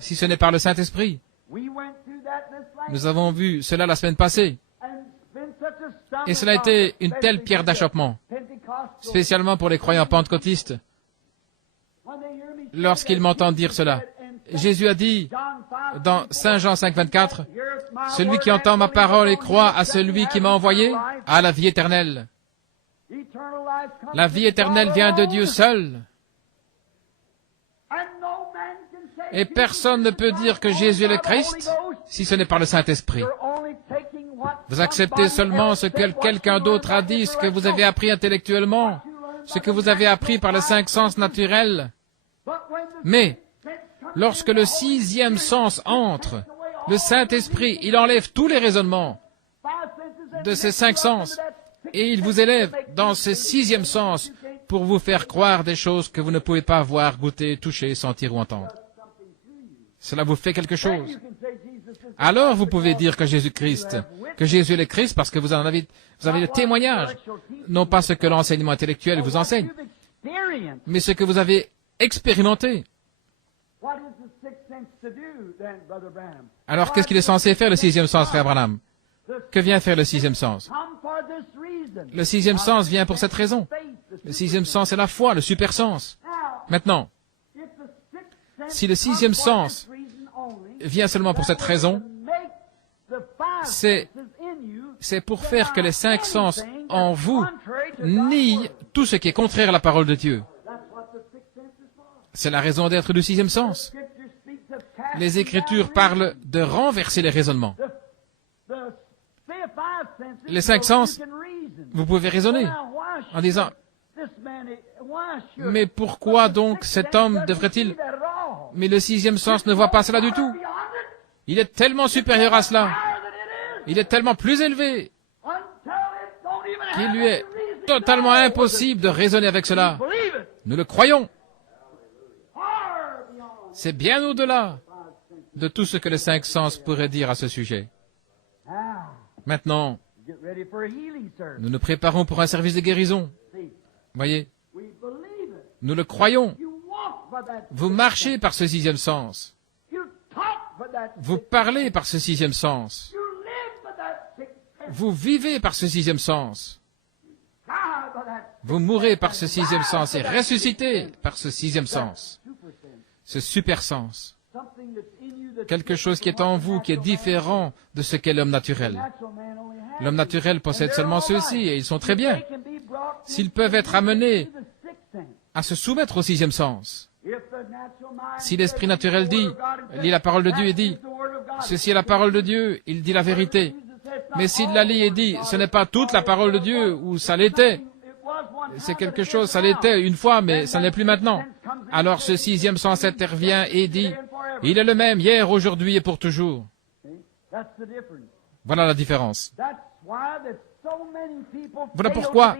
si ce n'est par le Saint-Esprit. Nous avons vu cela la semaine passée. Et cela a été une telle pierre d'achoppement, spécialement pour les croyants pentecôtistes. Lorsqu'ils m'entendent dire cela, Jésus a dit dans Saint Jean 5, 24, « Celui qui entend ma parole et croit à celui qui m'a envoyé a la vie éternelle. » La vie éternelle vient de Dieu seul. Et personne ne peut dire que Jésus est le Christ si ce n'est par le Saint-Esprit. Vous acceptez seulement ce que quelqu'un d'autre a dit, ce que vous avez appris intellectuellement, ce que vous avez appris par les cinq sens naturels. Mais, lorsque le sixième sens entre, le Saint-Esprit, il enlève tous les raisonnements de ces cinq sens et il vous élève dans ce sixième sens pour vous faire croire des choses que vous ne pouvez pas voir, goûter, toucher, sentir ou entendre. Cela vous fait quelque chose. Alors vous pouvez dire que Jésus-Christ, que Jésus est le Christ parce que vous avez le témoignage, non pas ce que l'enseignement intellectuel vous enseigne, mais ce que vous avez expérimenté. Alors qu'est-ce qu'il est censé faire le sixième sens, frère Branham? Que vient faire le sixième sens? Le sixième sens vient pour cette raison. Le sixième sens est la foi, le super sens. Maintenant, si le sixième sens vient seulement pour cette raison, c'est pour faire que les cinq sens en vous nient tout ce qui est contraire à la parole de Dieu. C'est la raison d'être du sixième sens. Les Écritures parlent de renverser les raisonnements. Les cinq sens, vous pouvez raisonner en disant, mais pourquoi donc cet homme devrait-il... Mais le sixième sens ne voit pas cela du tout. Il est tellement supérieur à cela. Il est tellement plus élevé qu'il lui est totalement impossible de raisonner avec cela. Nous le croyons. C'est bien au-delà de tout ce que les cinq sens pourraient dire à ce sujet. Maintenant, nous nous préparons pour un service de guérison. Voyez, nous le croyons. Vous marchez par ce sixième sens. Vous parlez par ce sixième sens. Vous vivez par ce sixième sens. Vous mourrez par ce sixième sens et ressuscitez par ce sixième sens. Ce super sens. Quelque chose qui est en vous, qui est différent de ce qu'est l'homme naturel. L'homme naturel possède seulement ceux-ci, et ils sont très bien. S'ils peuvent être amenés à se soumettre au sixième sens. Si l'esprit naturel lit la parole de Dieu et dit, ceci est la parole de Dieu, il dit la vérité. Mais s'il la lit et dit, ce n'est pas toute la parole de Dieu, ou ça l'était, c'est quelque chose, ça l'était une fois, mais ça n'est plus maintenant. Alors ce sixième sens intervient et dit, il est le même hier, aujourd'hui et pour toujours. Voilà la différence. Voilà pourquoi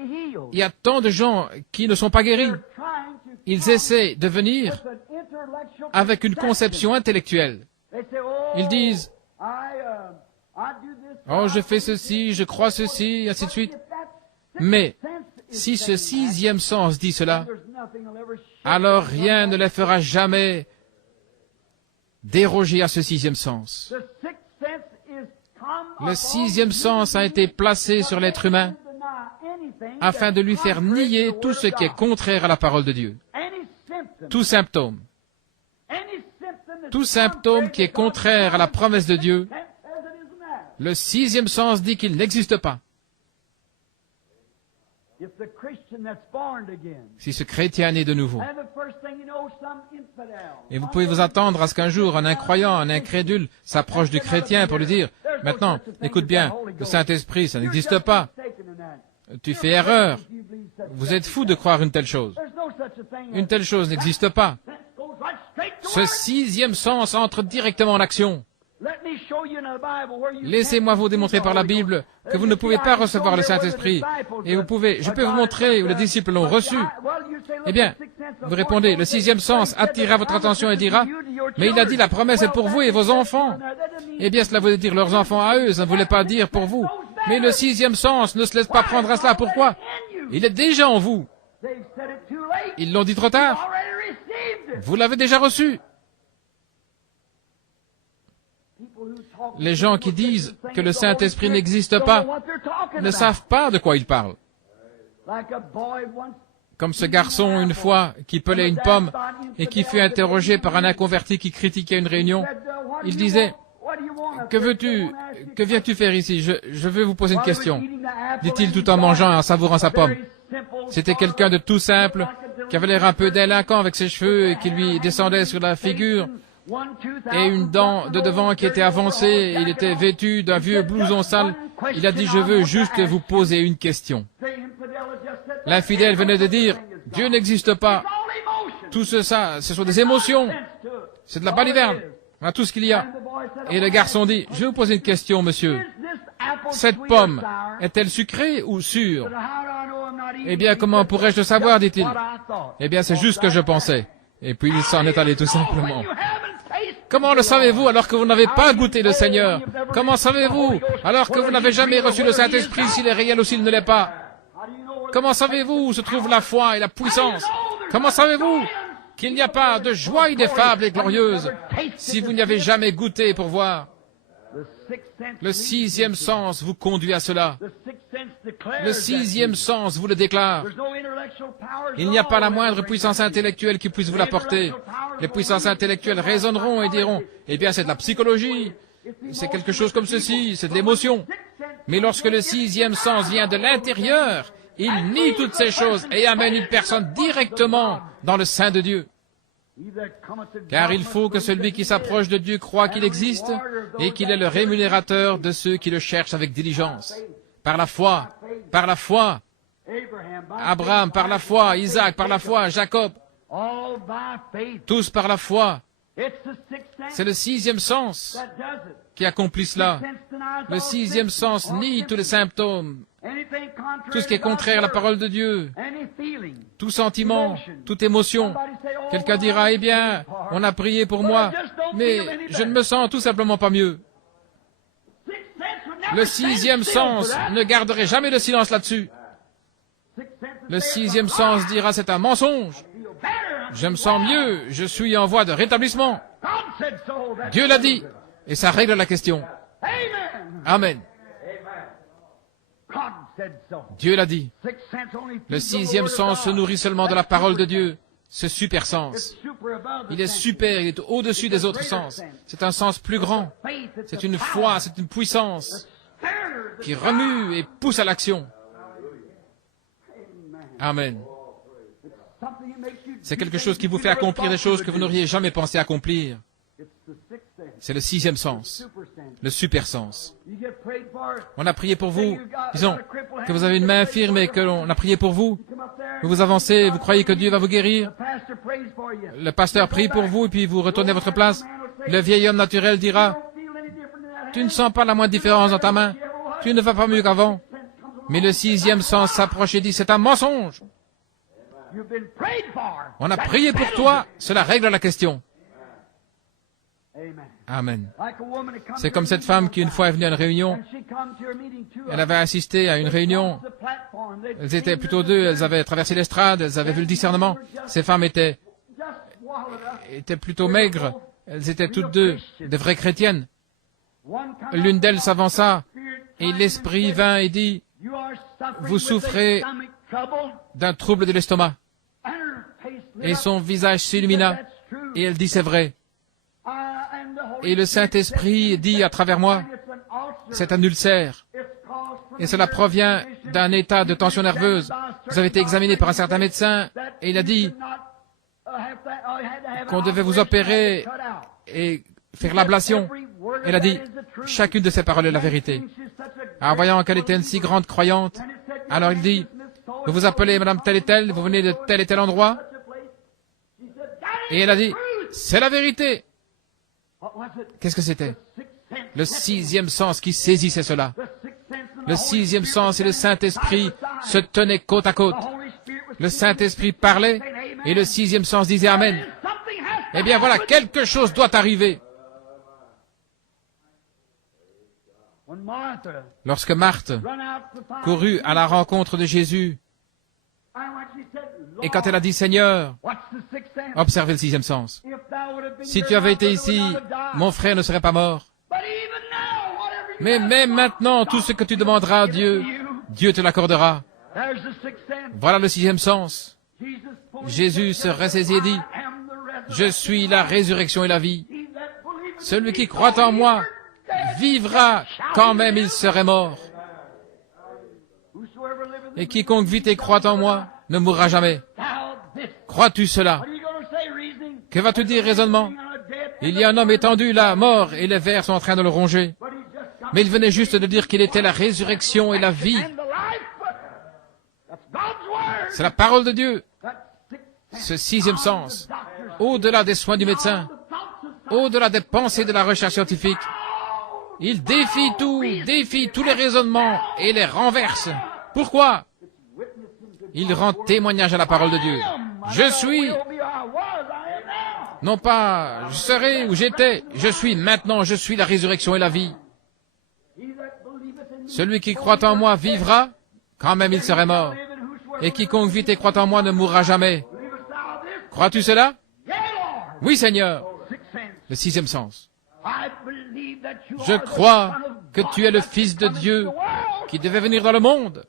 il y a tant de gens qui ne sont pas guéris. Ils essaient de venir avec une conception intellectuelle. Ils disent, Oh, je fais ceci, je crois ceci, ainsi de suite. Mais si ce sixième sens dit cela, alors rien ne les fera jamais déroger à ce sixième sens. Le sixième sens a été placé sur l'être humain afin de lui faire nier tout ce qui est contraire à la parole de Dieu. Tout symptôme qui est contraire à la promesse de Dieu, le sixième sens dit qu'il n'existe pas. Si ce chrétien est de nouveau, et vous pouvez vous attendre à ce qu'un jour un incroyant, un incrédule s'approche du chrétien pour lui dire, maintenant, écoute bien, le Saint-Esprit, ça n'existe pas. Tu fais erreur. Vous êtes fou de croire une telle chose. Une telle chose n'existe pas. Ce sixième sens entre directement en action. Laissez-moi vous démontrer par la Bible que vous ne pouvez pas recevoir le Saint-Esprit. Et je peux vous montrer où les disciples l'ont reçu. Eh bien, vous répondez, le sixième sens attirera votre attention et dira, mais il a dit la promesse est pour vous et vos enfants. Eh bien, cela voulait dire leurs enfants à eux, ça ne voulait pas dire pour vous. Mais le sixième sens ne se laisse pas prendre à cela. Pourquoi? Il est déjà en vous. Ils l'ont dit trop tard. Vous l'avez déjà reçu. Les gens qui disent que le Saint-Esprit n'existe pas ne savent pas de quoi ils parlent. Comme ce garçon, une fois, qui pelait une pomme et qui fut interrogé par un inconverti qui critiquait une réunion. Il disait, « Que veux-tu? Que viens-tu faire ici? Je veux vous poser une question. » dit-il tout en mangeant et en savourant sa pomme. C'était quelqu'un de tout simple, qui avait l'air un peu délinquant avec ses cheveux et qui lui descendait sur la figure, et une dent de devant qui était avancée, il était vêtu d'un vieux blouson sale. Il a dit, je veux juste vous poser une question. L'infidèle venait de dire, Dieu n'existe pas. Tout ça, ce sont des émotions. C'est de la baliverne. Voilà tout ce qu'il y a. Et le garçon dit, je vais vous poser une question, monsieur. Cette pomme, est-elle sucrée ou sûre? Eh bien, comment pourrais-je le savoir, dit-il. Eh bien, c'est juste ce que je pensais. Et puis il s'en est allé tout simplement. Comment le savez-vous alors que vous n'avez pas goûté le Seigneur? Comment savez-vous alors que vous n'avez jamais reçu le Saint-Esprit s'il est réel ou s'il ne l'est pas? Comment savez-vous où se trouve la foi et la puissance? Comment savez-vous qu'il n'y a pas de joie ineffable et glorieuse si vous n'y avez jamais goûté pour voir? Le sixième sens vous conduit à cela. Le sixième sens vous le déclare. Il n'y a pas la moindre puissance intellectuelle qui puisse vous l'apporter. Les puissances intellectuelles raisonneront et diront, eh bien c'est de la psychologie, c'est quelque chose comme ceci, c'est de l'émotion. Mais lorsque le sixième sens vient de l'intérieur, il nie toutes ces choses et amène une personne directement dans le sein de Dieu. Car il faut que celui qui s'approche de Dieu croit qu'il existe et qu'il est le rémunérateur de ceux qui le cherchent avec diligence. Par la foi, Abraham par la foi, Isaac par la foi, Jacob, tous par la foi. C'est le sixième sens qui accomplit cela. Le sixième sens nie tous les symptômes, tout ce qui est contraire à la parole de Dieu, tout sentiment, toute émotion. Quelqu'un dira, eh bien, on a prié pour moi, mais je ne me sens tout simplement pas mieux. Le sixième sens ne garderait jamais le silence là-dessus. Le sixième sens dira, c'est un mensonge. Je me sens mieux, je suis en voie de rétablissement. Dieu l'a dit, et ça règle la question. Amen. Dieu l'a dit. Le sixième sens se nourrit seulement de la parole de Dieu, ce super sens. Il est super, il est au-dessus des autres sens. C'est un sens plus grand. C'est une foi, c'est une puissance qui remue et pousse à l'action. Amen. C'est quelque chose qui vous fait accomplir des choses que vous n'auriez jamais pensé accomplir. C'est le sixième sens, le super sens. On a prié pour vous. Disons que vous avez une main infirme et que l'on a prié pour vous. Vous vous avancez, vous croyez que Dieu va vous guérir. Le pasteur prie pour vous et puis vous retournez à votre place. Le vieil homme naturel dira, tu ne sens pas la moindre différence dans ta main. Tu ne vas pas mieux qu'avant. Mais le sixième sens s'approche et dit, c'est un mensonge. On a prié pour toi, cela règle la question. Amen. C'est comme cette femme qui une fois est venue à une réunion. Elle avait assisté à une réunion. Elles étaient plutôt deux. Elles avaient traversé l'estrade. Elles avaient vu le discernement. Ces femmes étaient plutôt maigres. Elles étaient toutes deux des vraies chrétiennes. L'une d'elles s'avança et l'esprit vint et dit, « Vous souffrez d'un trouble de l'estomac. » Et son visage s'illumina et elle dit, « C'est vrai. » Et le Saint-Esprit dit à travers moi, « C'est un ulcère. Et cela provient d'un état de tension nerveuse. Vous avez été examiné par un certain médecin et il a dit qu'on devait vous opérer et faire l'ablation. » Elle a dit, chacune de ces paroles est la vérité. En voyant qu'elle était une si grande croyante, alors il dit, vous vous appelez madame telle et telle, vous venez de tel et tel endroit. Et elle a dit, c'est la vérité. Qu'est-ce que c'était? Le sixième sens qui saisissait cela. Le sixième sens et le Saint-Esprit se tenaient côte à côte. Le Saint-Esprit parlait et le sixième sens disait Amen. Eh bien voilà, quelque chose doit arriver. Lorsque Marthe courut à la rencontre de Jésus, et quand elle a dit, Seigneur, observez le sixième sens. Si tu avais été ici, mon frère ne serait pas mort. Mais même maintenant, tout ce que tu demanderas à Dieu, Dieu te l'accordera. Voilà le sixième sens. Jésus se ressaisit et dit, je suis la résurrection et la vie. Celui qui croit en moi vivra quand même il serait mort. Et quiconque vit et croit en moi ne mourra jamais. Crois-tu cela? Que vas-tu dire, raisonnement? Il y a un homme étendu là, mort, et les vers sont en train de le ronger. Mais il venait juste de dire qu'il était la résurrection et la vie. C'est la parole de Dieu. Ce sixième sens, au-delà des soins du médecin, au-delà des pensées de la recherche scientifique, il défie tous les raisonnements et les renverse. Pourquoi? Il rend témoignage à la parole de Dieu. Je suis, non pas je serai où j'étais, je suis maintenant, je suis la résurrection et la vie. Celui qui croit en moi vivra, quand même il serait mort. Et quiconque vit et croit en moi ne mourra jamais. Crois-tu cela? Oui, Seigneur. Le sixième sens. Je crois que tu es le Fils de Dieu qui devait venir dans le monde.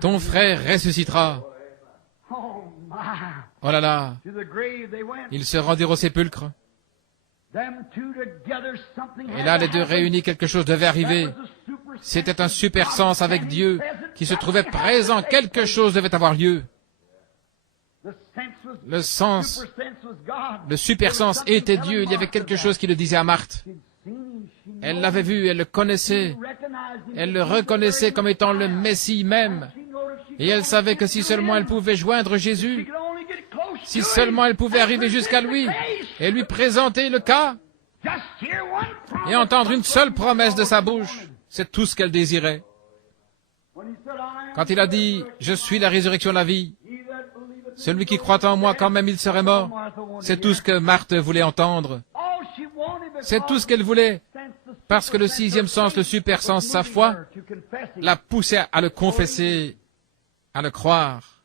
Ton frère ressuscitera. Oh là là. Ils se rendirent au sépulcre. Et là, les deux réunis, quelque chose devait arriver. C'était un super sens avec Dieu qui se trouvait présent. Quelque chose devait avoir lieu. Le sens, le super sens était Dieu. Il y avait quelque chose qui le disait à Marthe. Elle l'avait vu, elle le connaissait. Elle le reconnaissait comme étant le Messie même. Et elle savait que si seulement elle pouvait joindre Jésus, si seulement elle pouvait arriver jusqu'à lui et lui présenter le cas et entendre une seule promesse de sa bouche, c'est tout ce qu'elle désirait. Quand il a dit « Je suis la résurrection de la vie », celui qui croit en moi, quand même il serait mort, c'est tout ce que Marthe voulait entendre. C'est tout ce qu'elle voulait, parce que le sixième sens, le super sens, sa foi, l'a poussé à le confesser, à le croire.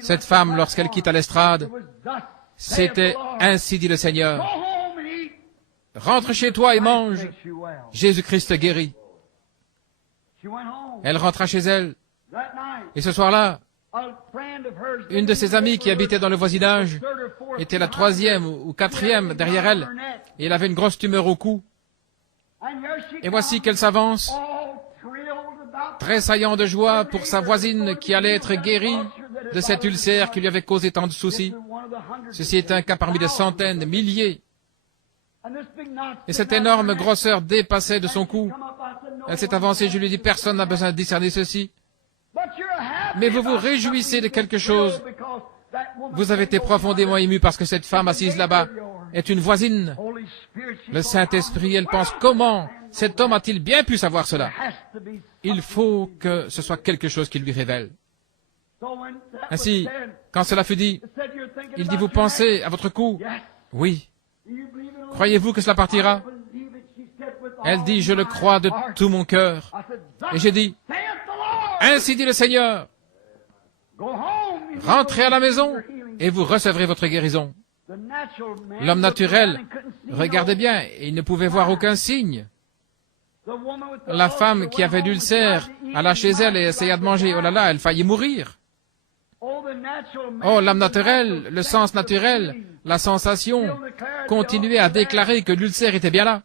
Cette femme, lorsqu'elle quitta l'estrade, c'était « Ainsi dit le Seigneur, rentre chez toi et mange, Jésus-Christ te guérit. » Elle rentra chez elle, et ce soir-là, une de ses amies qui habitait dans le voisinage était la troisième ou quatrième derrière elle, et elle avait une grosse tumeur au cou. Et voici qu'elle s'avance, tressaillant de joie pour sa voisine qui allait être guérie de cet ulcère qui lui avait causé tant de soucis. Ceci est un cas parmi des centaines, des milliers. Et cette énorme grosseur dépassait de son cou. Elle s'est avancée, je lui ai dit, personne n'a besoin de discerner ceci. Mais vous vous réjouissez de quelque chose. Vous avez été profondément ému parce que cette femme assise là-bas est une voisine. Le Saint-Esprit, elle pense, comment cet homme a-t-il bien pu savoir cela? Il faut que ce soit quelque chose qui lui révèle. Ainsi, quand cela fut dit, Il dit, vous pensez à votre cou? Oui. Croyez-vous que cela partira? Elle dit, je le crois de tout mon cœur. Et j'ai dit, ainsi dit le Seigneur, rentrez à la maison et vous recevrez votre guérison. L'homme naturel, regardez bien, il ne pouvait voir aucun signe. La femme qui avait l'ulcère alla chez elle et essaya de manger. Oh là là, elle faillit mourir. Oh, l'âme naturelle, le sens naturel, la sensation, continuait à déclarer que l'ulcère était bien là.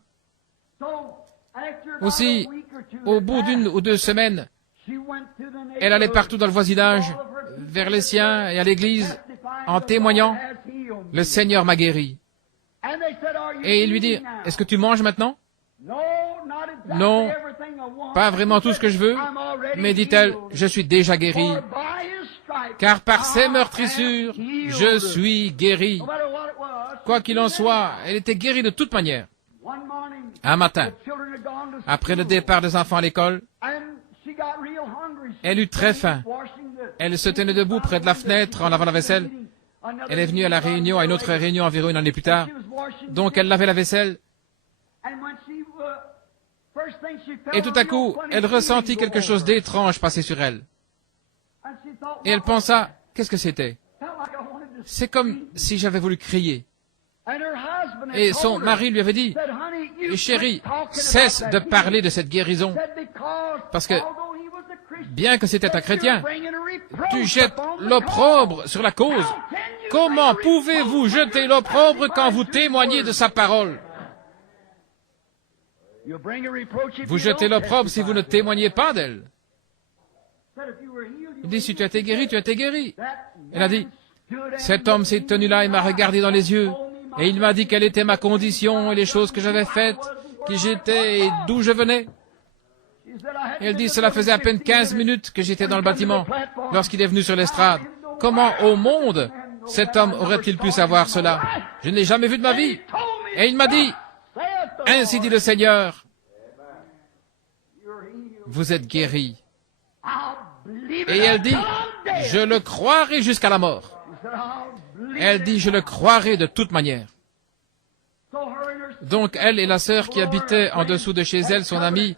Aussi, au bout d'1 ou 2 semaines, elle allait partout dans le voisinage, vers les siens et à l'église, en témoignant, « Le Seigneur m'a guéri. » Et il lui dit, « Est-ce que tu manges maintenant? » Non, pas vraiment tout ce que je veux, mais dit-elle, « Je suis déjà guérie, car par ses meurtrissures, je suis guérie. » Quoi qu'il en soit, elle était guérie de toute manière. Un matin, après le départ des enfants à l'école, elle eut très faim. Elle se tenait debout près de la fenêtre en lavant la vaisselle. Elle est venue à la réunion, à une autre réunion environ 1 année plus tard. Donc elle lavait la vaisselle. Et tout à coup, elle ressentit quelque chose d'étrange passer sur elle. Et elle pensa, qu'est-ce que c'était? C'est comme si j'avais voulu crier. Et son mari lui avait dit, « Chérie, cesse de parler de cette guérison, parce que, bien que c'était un chrétien, tu jettes l'opprobre sur la cause. Comment pouvez-vous jeter l'opprobre quand vous témoignez de sa parole? Vous jetez l'opprobre si vous ne témoignez pas d'elle. » Il dit, « Si tu as été guéri, tu as été guéri. » Elle a dit, « Cet homme s'est tenu là et m'a regardé dans les yeux. Et il m'a dit quelle était ma condition et les choses que j'avais faites, qui j'étais et d'où je venais. » Et elle dit, cela faisait à peine 15 minutes que j'étais dans le bâtiment lorsqu'il est venu sur l'estrade. Comment au monde cet homme aurait-il pu savoir cela? Je ne l'ai jamais vu de ma vie. Et il m'a dit, ainsi dit le Seigneur, vous êtes guéri. Et elle dit, je le croirai jusqu'à la mort. Elle dit, je le croirai de toute manière. Donc, elle et la sœur qui habitait en dessous de chez elle, son amie,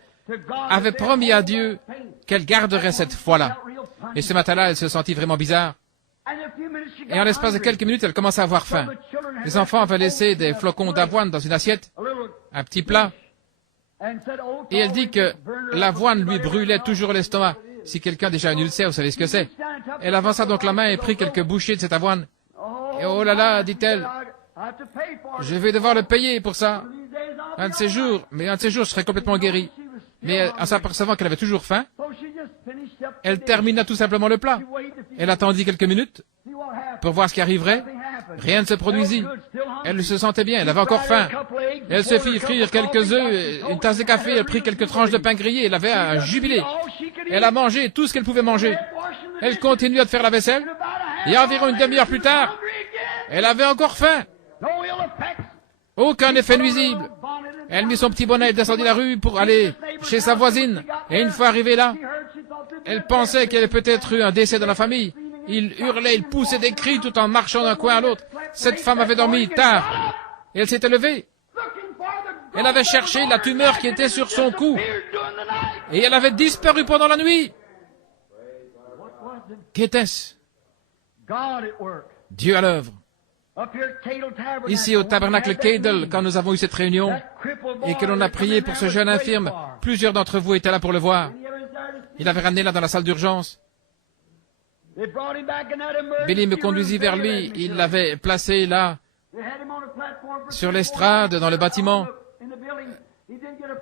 avaient promis à Dieu qu'elle garderait cette foi-là. Et ce matin-là, elle se sentit vraiment bizarre. Et en l'espace de quelques minutes, elle commença à avoir faim. Les enfants avaient laissé des flocons d'avoine dans une assiette, un petit plat. Et elle dit que l'avoine lui brûlait toujours l'estomac. Si quelqu'un a déjà un ulcère, vous savez ce que c'est. Elle avança donc la main et prit quelques bouchées de cette avoine. Et oh là là, dit-elle, je vais devoir le payer pour ça. Un de ces jours, je serai complètement guéri. Mais en s'apercevant qu'elle avait toujours faim, elle termina tout simplement le plat. Elle attendit quelques minutes pour voir ce qui arriverait. Rien ne se produisit. Elle se sentait bien, elle avait encore faim. Elle se fit frire quelques œufs, une tasse de café, elle prit quelques tranches de pain grillé, elle avait un jubilé. Elle a mangé tout ce qu'elle pouvait manger. Elle continua de faire la vaisselle, et environ une demi-heure plus tard, elle avait encore faim. Aucun effet nuisible. Elle mit son petit bonnet et descendit la rue pour aller chez sa voisine. Et une fois arrivée là, elle pensait qu'il y avait peut-être eu un décès dans la famille. Il hurlait, il poussait des cris tout en marchant d'un coin à l'autre. Cette femme avait dormi tard. Et elle s'était levée. Elle avait cherché la tumeur qui était sur son cou. Et elle avait disparu pendant la nuit. Qu'était-ce? Dieu à l'œuvre. Ici au tabernacle Cadle, quand nous avons eu cette réunion et que l'on a prié pour ce jeune infirme, plusieurs d'entre vous étaient là pour le voir. Il avait ramené là dans la salle d'urgence. Billy me conduisit vers lui. Il l'avait placé là, sur l'estrade, dans le bâtiment.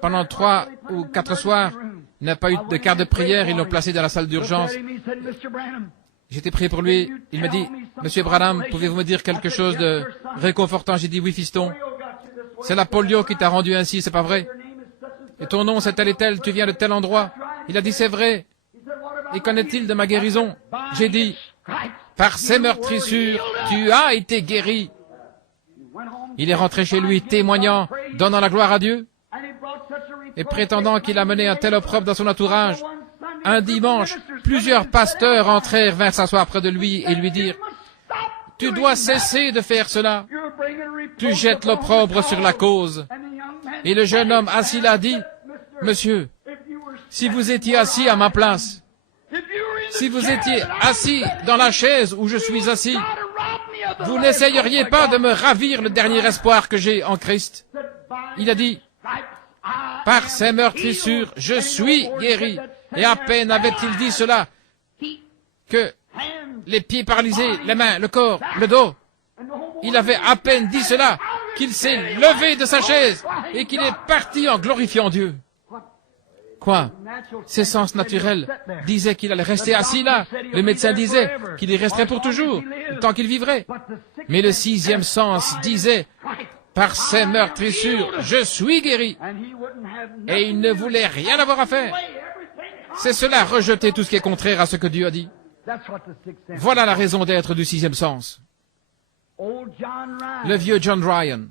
Pendant 3 ou 4 soirs, il n'a pas eu de quart de prière. Ils l'ont placé dans la salle d'urgence. J'étais prié pour lui. Il m'a dit, « Monsieur Branham, pouvez-vous me dire quelque chose de réconfortant ?» J'ai dit, « Oui, fiston. C'est la polio qui t'a rendu ainsi, c'est pas vrai? Et ton nom, c'est tel et tel, tu viens de tel endroit. » Il a dit, « C'est vrai. Et qu'en est-il de ma guérison? » J'ai dit, « Par ces meurtrissures, tu as été guéri. » Il est rentré chez lui, témoignant, donnant la gloire à Dieu, et prétendant qu'il a mené un tel opprobre dans son entourage. Un dimanche, plusieurs pasteurs entrèrent, vinrent s'asseoir près de lui et lui dirent, tu dois cesser de faire cela. Tu jettes l'opprobre sur la cause. Et le jeune homme assis là dit, Monsieur, si vous étiez assis à ma place, si vous étiez assis dans la chaise où je suis assis, vous n'essayeriez pas de me ravir le dernier espoir que j'ai en Christ. Il a dit, par ses meurtrissures, je suis guéri. Et à peine avait-il dit cela que les pieds paralysés, les mains, le corps, le dos, il avait à peine dit cela qu'il s'est levé de sa chaise et qu'il est parti en glorifiant Dieu. Quoi? Ses sens naturels disaient qu'il allait rester assis là. Le médecin disait qu'il y resterait pour toujours, tant qu'il vivrait. Mais le sixième sens disait, par ses meurtrissures, je suis guéri. Et il ne voulait rien avoir à faire. C'est cela, rejeter tout ce qui est contraire à ce que Dieu a dit. Voilà la raison d'être du sixième sens. Le vieux John Ryan,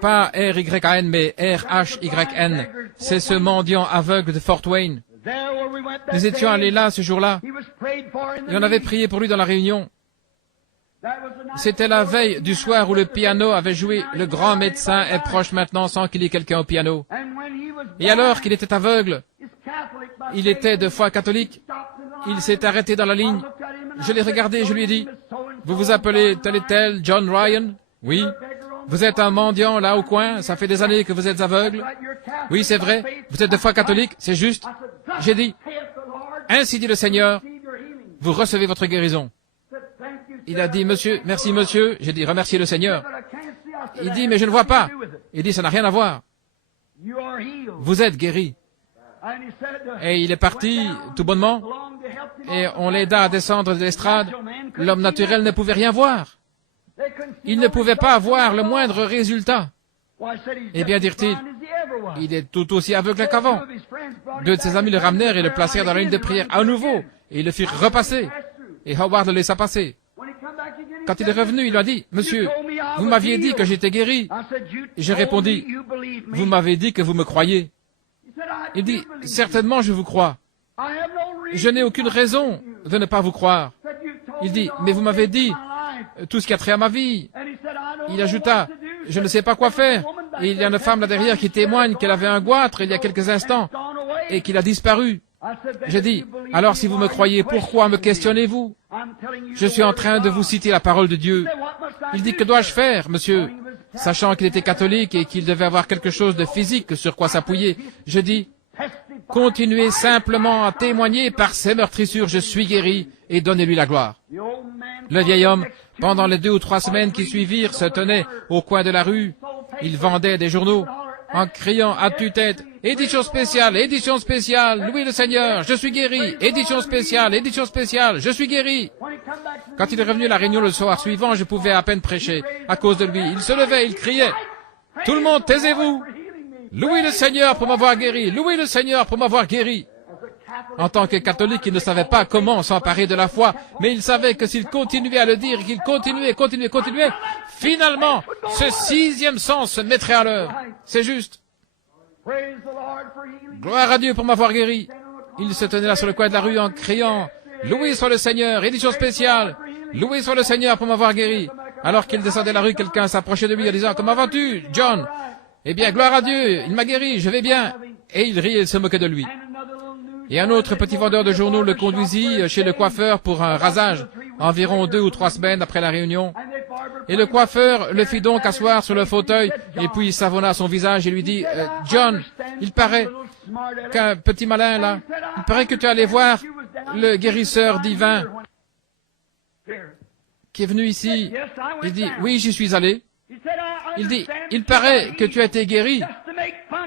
pas R-Y-A-N, mais R-H-Y-N, c'est ce mendiant aveugle de Fort Wayne. Nous étions allés là ce jour-là, et on avait prié pour lui dans la réunion. C'était la veille du soir où le piano avait joué « Le grand médecin est proche maintenant sans qu'il y ait quelqu'un au piano ». Et alors qu'il était aveugle, il était de foi catholique, il s'est arrêté dans la ligne. Je l'ai regardé, je lui ai dit, « Vous vous appelez tel et tel John Ryan ?»« Oui. »« Vous êtes un mendiant là au coin, ça fait des années que vous êtes aveugle. »« Oui, c'est vrai. Vous êtes de foi catholique, c'est juste. » J'ai dit, « Ainsi dit le Seigneur, vous recevez votre guérison. » Il a dit, « Monsieur, merci monsieur. » J'ai dit, « Remerciez le Seigneur. » Il dit, « Mais je ne vois pas. » Il dit, « Ça n'a rien à voir. Vous êtes guéri. » Et il est parti tout bonnement, et on l'aida à descendre de l'estrade. L'homme naturel ne pouvait rien voir. Il ne pouvait pas voir le moindre résultat. Eh bien, dirent-ils, il est tout aussi aveugle qu'avant. Deux de ses amis le ramenèrent et le placèrent dans la ligne de prière à nouveau, et ils le firent repasser. Et Howard le laissa passer. Quand il est revenu, il lui a dit, « Monsieur, vous m'aviez dit que j'étais guéri. » Et j'ai répondu, « Vous m'avez dit que vous me croyez. » Il dit, « Certainement je vous crois. Je n'ai aucune raison de ne pas vous croire. » Il dit, « Mais vous m'avez dit tout ce qui a trait à ma vie. » Il ajouta, « Je ne sais pas quoi faire. Et il y a une femme là derrière qui témoigne qu'elle avait un goitre il y a quelques instants et qu'il a disparu. » J'ai dit, « Alors si vous me croyez, pourquoi me questionnez-vous? Je suis en train de vous citer la parole de Dieu. » Il dit, « Que dois-je faire, monsieur ?» Sachant qu'il était catholique et qu'il devait avoir quelque chose de physique sur quoi s'appuyer, je dis, « Continuez simplement à témoigner par ses meurtrissures, je suis guéri, et donnez-lui la gloire. » Le vieil homme, pendant les 2 ou 3 semaines qui suivirent, se tenait au coin de la rue. Il vendait des journaux en criant à tue-tête, « Édition spéciale, louez le Seigneur, je suis guéri, édition spéciale, je suis guéri. » Quand il est revenu à la réunion le soir suivant, je pouvais à peine prêcher à cause de lui. Il se levait, il criait, « Tout le monde, taisez-vous! Louez le Seigneur pour m'avoir guéri, louez le Seigneur pour m'avoir guéri. » En tant que catholique, il ne savait pas comment s'emparer de la foi, mais il savait que s'il continuait à le dire, qu'il continuait, finalement, ce 6e sens se mettrait à l'œuvre. C'est juste. Gloire à Dieu pour m'avoir guéri. Il se tenait là sur le coin de la rue en criant, « Loué soit le Seigneur, édition spéciale, loué soit le Seigneur pour m'avoir guéri. » Alors qu'il descendait la rue, quelqu'un s'approchait de lui en disant, « Comment vas-tu, John? » Eh bien, gloire à Dieu, il m'a guéri, je vais bien. Et il riait et se moquait de lui. Et un autre petit vendeur de journaux le conduisit chez le coiffeur pour un rasage, environ 2 ou 3 semaines après la réunion. Et le coiffeur le fit donc asseoir sur le fauteuil, et puis il savonna son visage et lui dit, « John, il paraît qu'un petit malin là, il paraît que tu es allé voir le guérisseur divin qui est venu ici. » Il dit, « Oui, j'y suis allé. » Il dit, « Il paraît que tu as été guéri,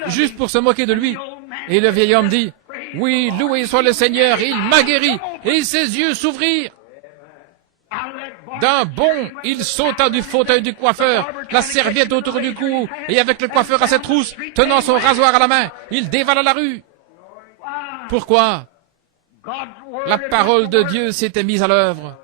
juste pour se moquer de lui. » Et le vieil homme dit, « Oui, loué soit le Seigneur, il m'a guéri. » Et ses yeux s'ouvrirent. D'un bond, il sauta du fauteuil du coiffeur, la serviette autour du cou, et avec le coiffeur à ses trousses, tenant son rasoir à la main, il dévala la rue. Pourquoi? La parole de Dieu s'était mise à l'œuvre.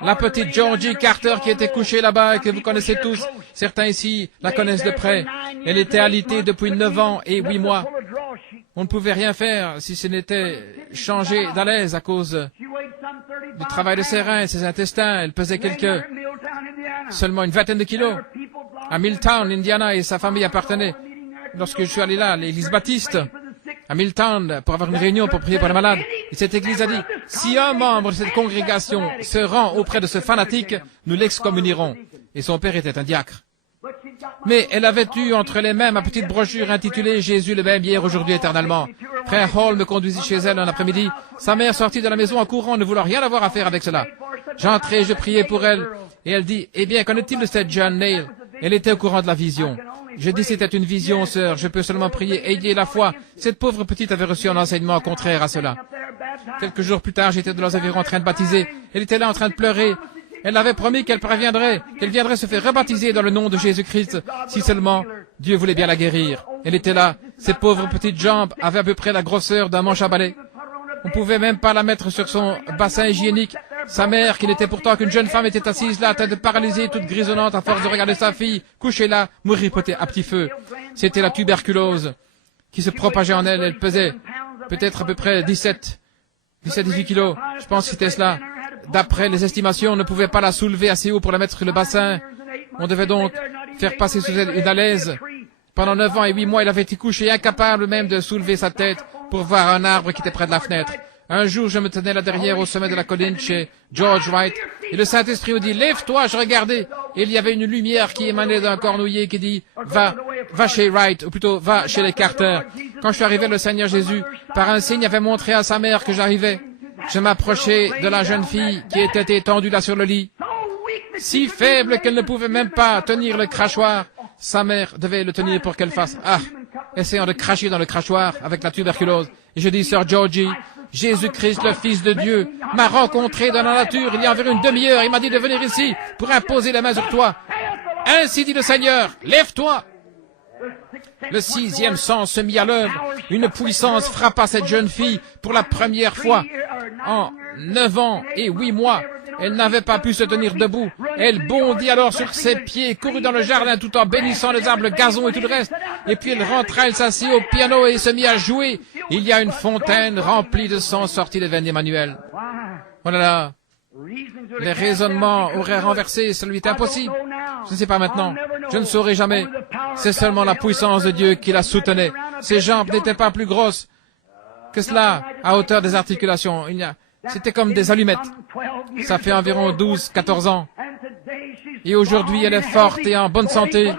La petite Georgie Carter qui était couchée là-bas et que vous connaissez tous, certains ici la connaissent de près. Elle était alitée depuis 9 ans et 8 mois. On ne pouvait rien faire si ce n'était changer d'à l'aise à cause du travail de ses reins et ses intestins. Elle pesait seulement une vingtaine de kilos. À Milltown, Indiana, et sa famille appartenait. Lorsque je suis allé là, à l'église baptiste, à Milltown, pour avoir une réunion pour prier pour les malades, et cette église a dit, si un membre de cette congrégation se rend auprès de ce fanatique, nous l'excommunierons. Et son père était un diacre. Mais elle avait eu entre les mains ma petite brochure intitulée « Jésus le même hier, aujourd'hui, éternellement ». Frère Hall me conduisit chez elle un après-midi. Sa mère sortit de la maison en courant, ne voulant rien avoir à faire avec cela. J'entrai, je priais pour elle, et elle dit, « Eh bien, qu'en est-il de cette John Nail ?» Elle était au courant de la vision. Je dis, c'était une vision, sœur, je peux seulement prier, ayez la foi. Cette pauvre petite avait reçu un enseignement contraire à cela. Quelques jours plus tard, j'étais dans leurs environs en train de baptiser. Elle était là en train de pleurer. Elle avait promis qu'elle viendrait se faire rebaptiser dans le nom de Jésus-Christ, si seulement Dieu voulait bien la guérir. Elle était là. Ses pauvres petites jambes avaient à peu près la grosseur d'un manche à balai. On pouvait même pas la mettre sur son bassin hygiénique. Sa mère, qui n'était pourtant qu'une jeune femme, était assise là, tête paralysée, toute grisonnante, à force de regarder sa fille, couchée là, mourir à petit feu. C'était la tuberculose qui se propageait en elle. Elle pesait peut-être à peu près 18 kilos. Je pense que c'était cela. D'après les estimations, on ne pouvait pas la soulever assez haut pour la mettre sur le bassin. On devait donc faire passer sous elle une alaise. Pendant 9 ans et 8 mois, elle avait été couchée, incapable même de soulever sa tête pour voir un arbre qui était près de la fenêtre. Un jour, je me tenais là derrière au sommet de la colline chez George Wright, et le Saint-Esprit me dit, lève-toi, je regardais. Et il y avait une lumière qui émanait d'un cornouiller qui dit, va chez Wright, ou plutôt, va chez les Carter. Quand je suis arrivé, le Seigneur Jésus, par un signe, avait montré à sa mère que j'arrivais. Je m'approchai de la jeune fille qui était étendue là sur le lit, si faible qu'elle ne pouvait même pas tenir le crachoir. Sa mère devait le tenir pour qu'elle fasse, essayant de cracher dans le crachoir avec la tuberculose. Et je dis, Sœur Georgie, Jésus-Christ, le Fils de Dieu, m'a rencontré dans la nature il y a environ une demi-heure. Il m'a dit de venir ici pour imposer la main sur toi. Ainsi dit le Seigneur, lève-toi. Le 6e sens se mit à l'œuvre. Une puissance frappa cette jeune fille pour la première fois. En 9 ans et 8 mois, elle n'avait pas pu se tenir debout. Elle bondit alors sur ses pieds, courut dans le jardin tout en bénissant les arbres, le gazon et tout le reste. Et puis elle rentra, elle s'assit au piano et se mit à jouer. Il y a une fontaine remplie de sang sortie des veines d'Emmanuel. Oh là là. Les raisonnements auraient renversé, ça lui était impossible. Je ne sais pas maintenant. Je ne saurai jamais. C'est seulement la puissance de Dieu qui la soutenait. Ses jambes n'étaient pas plus grosses que cela, à hauteur des articulations. C'était comme des allumettes. Ça fait environ 12-14 ans. Et aujourd'hui, elle est forte et en bonne santé,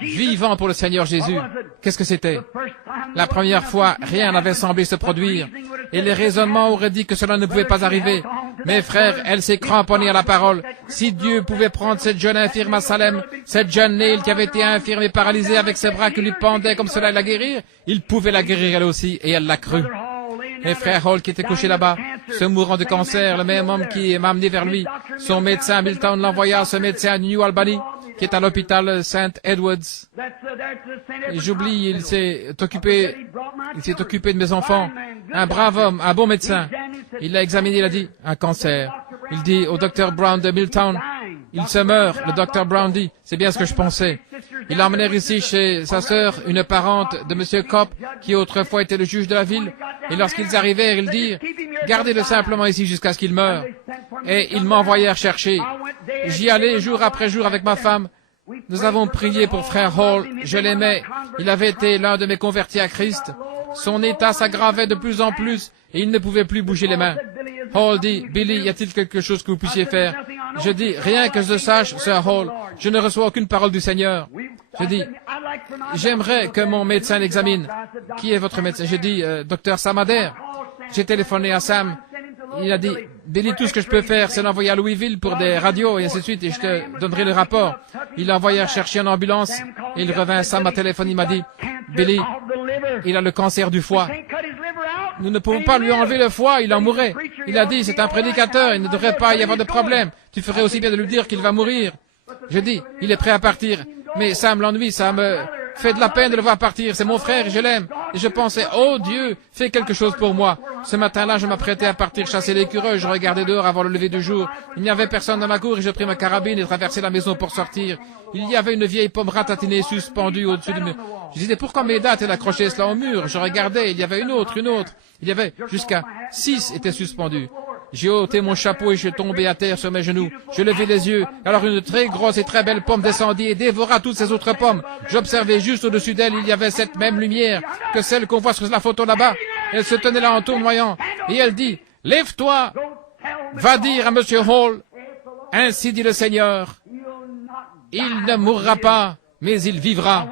vivant pour le Seigneur Jésus. Qu'est-ce que c'était? La première fois, rien n'avait semblé se produire. Et les raisonnements auraient dit que cela ne pouvait pas arriver. Mes frères, elle s'est cramponnée à la parole. Si Dieu pouvait prendre cette jeune infirme à Salem, cette jeune Neil qui avait été infirme et paralysée avec ses bras qui lui pendaient comme cela et la guérir, il pouvait la guérir elle aussi, et elle l'a cru. Mes frères Hall qui était couché là-bas, se mourant de cancer, le même homme qui m'a amené vers lui, son médecin à Milltown l'envoya, ce médecin à New Albany, qui est à l'hôpital St. Edwards. Et j'oublie, il s'est occupé de mes enfants. Un brave homme, un bon médecin. Il l'a examiné, il a dit, un cancer. Il dit au docteur Brown de Milltown, il se meurt. Le docteur Brown dit, c'est bien ce que je pensais. Il l'a emmené ici chez sa sœur, une parente de M. Kopp, qui autrefois était le juge de la ville. Et lorsqu'ils arrivèrent, ils dirent, gardez-le simplement ici jusqu'à ce qu'il meure. Et ils m'envoyèrent chercher. J'y allais jour après jour avec ma femme. Nous avons prié pour frère Hall. Je l'aimais. Il avait été l'un de mes convertis à Christ. Son état s'aggravait de plus en plus et il ne pouvait plus bouger les mains. Hall dit, Billy, y a-t-il quelque chose que vous puissiez faire? Je dis, rien que je sache, Sir Hall, je ne reçois aucune parole du Seigneur. Je dis, j'aimerais que mon médecin l'examine. Qui est votre médecin? J'ai dit, docteur Sam Adair. J'ai téléphoné à Sam. Il a dit, Billy, tout ce que je peux faire, c'est l'envoyer à Louisville pour des radios et ainsi de suite, et je te donnerai le rapport. Il l'a envoyé chercher en ambulance, et il revint, Sam m'a téléphoné, il m'a dit, Billy, il a le cancer du foie. Nous ne pouvons pas lui enlever le foie, il en mourrait. Il a dit, c'est un prédicateur, il ne devrait pas y avoir de problème. Tu ferais aussi bien de lui dire qu'il va mourir. Je dis, il est prêt à partir. Mais Sam l'ennuie, ça me fait de la peine de le voir partir. C'est mon frère et je l'aime. Et je pensais, oh Dieu, fais quelque chose pour moi. Ce matin-là, je m'apprêtais à partir chasser l'écureuil. Je regardais dehors avant le lever du jour. Il n'y avait personne dans ma cour et je pris ma carabine et traversai la maison pour sortir. Il y avait une vieille pomme ratatinée suspendue au-dessus du mur. Je disais, pourquoi Méda a-t-elle accroché cela au mur? Je regardais, il y avait une autre. Il y avait jusqu'à 6 étaient suspendus. J'ai ôté mon chapeau et je suis tombé à terre sur mes genoux. Je levai les yeux. Alors une très grosse et très belle pomme descendit et dévora toutes ces autres pommes. J'observais juste au-dessus d'elle, il y avait cette même lumière que celle qu'on voit sur la photo là-bas. Elle se tenait là en tournoyant. Et elle dit, lève-toi, va dire à Monsieur Hall, ainsi dit le Seigneur, il ne mourra pas, mais il vivra.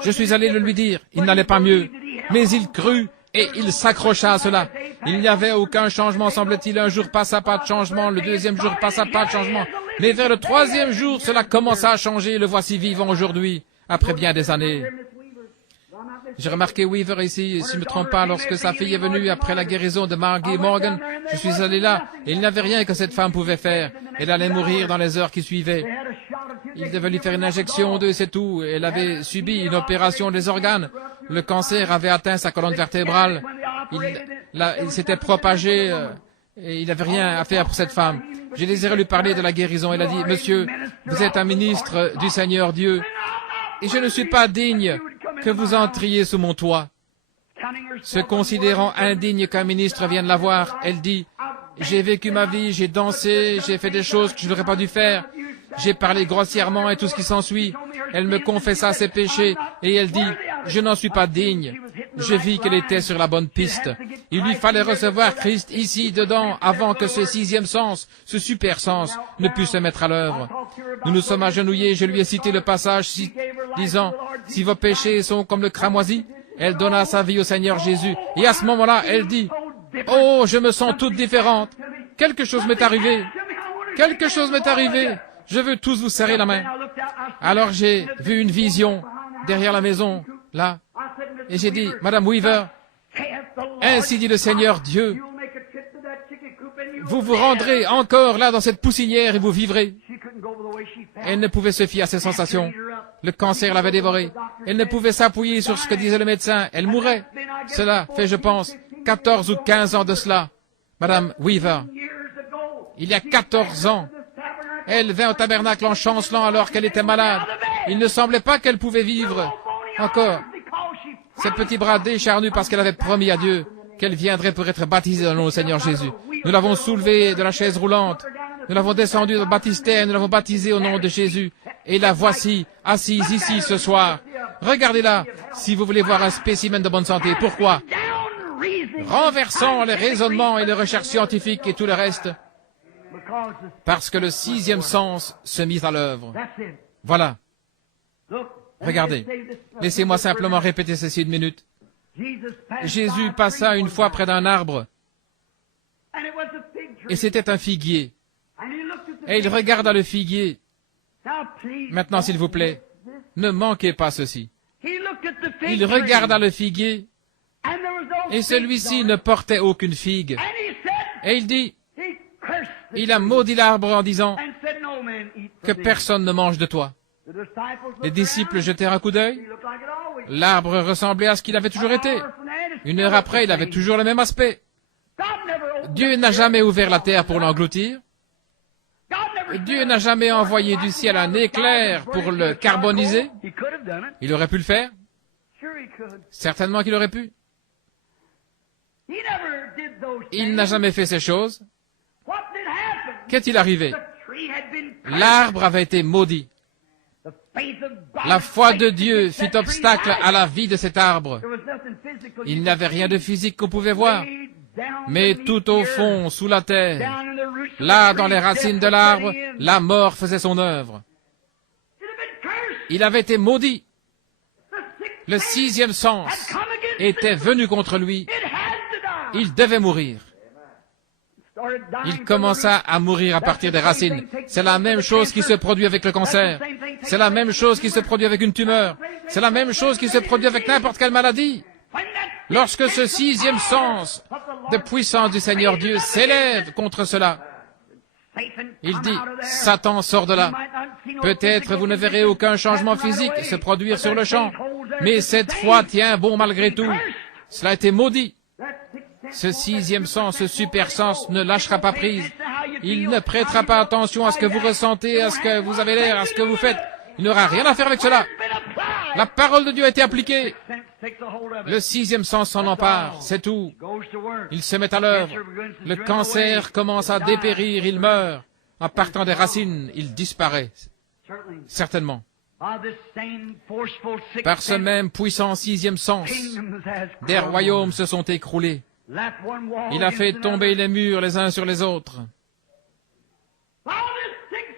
Je suis allé le lui dire, il n'allait pas mieux, mais il crut et il s'accrocha à cela. Il n'y avait aucun changement, semble-t-il. Un jour passa, pas de changement. Le deuxième jour passa, pas de changement. Mais vers le troisième jour, cela commença à changer. Le voici vivant aujourd'hui, après bien des années. J'ai remarqué Weaver ici, si je ne me trompe pas, lorsque sa fille est venue après la guérison de Margie Morgan. Je suis allé là, et il n'y avait rien que cette femme pouvait faire. Elle allait mourir dans les heures qui suivaient. Il devait lui faire une injection d'eux, c'est tout. Elle avait subi une opération des organes. Le cancer avait atteint sa colonne vertébrale. Il s'était propagé et il n'avait rien à faire pour cette femme. J'ai désiré lui parler de la guérison. Elle a dit, monsieur, vous êtes un ministre du Seigneur Dieu et je ne suis pas digne que vous entriez sous mon toit. Se considérant indigne qu'un ministre vienne la voir, elle dit, j'ai vécu ma vie, j'ai dansé, j'ai fait des choses que je n'aurais pas dû faire. J'ai parlé grossièrement et tout ce qui s'ensuit. Elle me confessa ses péchés et elle dit, je n'en suis pas digne. Je vis qu'elle était sur la bonne piste. Il lui fallait recevoir Christ ici, dedans, avant que ce sixième sens, ce super sens, ne puisse se mettre à l'œuvre. Nous nous sommes agenouillés, je lui ai cité le passage disant, si vos péchés sont comme le cramoisi, elle donna sa vie au Seigneur Jésus. Et à ce moment-là, elle dit, oh, je me sens toute différente. Quelque chose m'est arrivé. Quelque chose m'est arrivé. Je veux tous vous serrer la main. Alors j'ai vu une vision derrière la maison, là, et j'ai dit, Madame Weaver, ainsi dit le Seigneur Dieu, vous vous rendrez encore là dans cette poussinière et vous vivrez. Elle ne pouvait se fier à ses sensations. Le cancer l'avait dévorée. Elle ne pouvait s'appuyer sur ce que disait le médecin. Elle mourait. Cela fait, je pense, 14 ou 15 ans de cela. Madame Weaver, il y a 14 ans, elle vint au tabernacle en chancelant alors qu'elle était malade. Il ne semblait pas qu'elle pouvait vivre encore. Ses petits bras décharnus parce qu'elle avait promis à Dieu qu'elle viendrait pour être baptisée dans le nom du Seigneur Jésus. Nous l'avons soulevée de la chaise roulante. Nous l'avons descendue dans le baptistère. Nous l'avons baptisée au nom de Jésus. Et la voici, assise ici ce soir. Regardez-la, si vous voulez voir un spécimen de bonne santé. Pourquoi? Renversons les raisonnements et les recherches scientifiques et tout le reste. Parce que le sixième sens se mit à l'œuvre. Voilà. Regardez. Laissez-moi simplement répéter ceci une minute. Jésus passa une fois près d'un arbre. Et c'était un figuier. Et il regarda le figuier. Maintenant, s'il vous plaît, ne manquez pas ceci. Il regarda le figuier. Et celui-ci ne portait aucune figue. Et il dit, il a maudit l'arbre en disant que personne ne mange de toi. Les disciples jetèrent un coup d'œil. L'arbre ressemblait à ce qu'il avait toujours été. Une heure après, il avait toujours le même aspect. Dieu n'a jamais ouvert la terre pour l'engloutir. Dieu n'a jamais envoyé du ciel un éclair pour le carboniser. Il aurait pu le faire. Certainement qu'il aurait pu. Il n'a jamais fait ces choses. Qu'est-il arrivé? L'arbre avait été maudit. La foi de Dieu fit obstacle à la vie de cet arbre. Il n'y avait rien de physique qu'on pouvait voir. Mais tout au fond, sous la terre, là dans les racines de l'arbre, la mort faisait son œuvre. Il avait été maudit. Le sixième sens était venu contre lui. Il devait mourir. Il commença à mourir à partir des racines. C'est la même chose qui se produit avec le cancer. C'est la même chose qui se produit avec une tumeur. C'est la même chose qui se produit avec n'importe quelle maladie. Lorsque ce sixième sens de puissance du Seigneur Dieu s'élève contre cela, il dit, Satan sort de là. Peut-être vous ne verrez aucun changement physique se produire sur le champ, mais cette foi tient bon malgré tout. Cela a été maudit. Ce sixième sens, ce super sens ne lâchera pas prise. Il ne prêtera pas attention à ce que vous ressentez, à ce que vous avez l'air, à ce que vous faites. Il n'aura rien à faire avec cela. La parole de Dieu a été appliquée. Le sixième sens s'en empare, c'est tout. Il se met à l'œuvre. Le cancer commence à dépérir, il meurt. En partant des racines, il disparaît. Certainement. Par ce même puissant sixième sens, des royaumes se sont écroulés. Il a fait tomber les murs les uns sur les autres.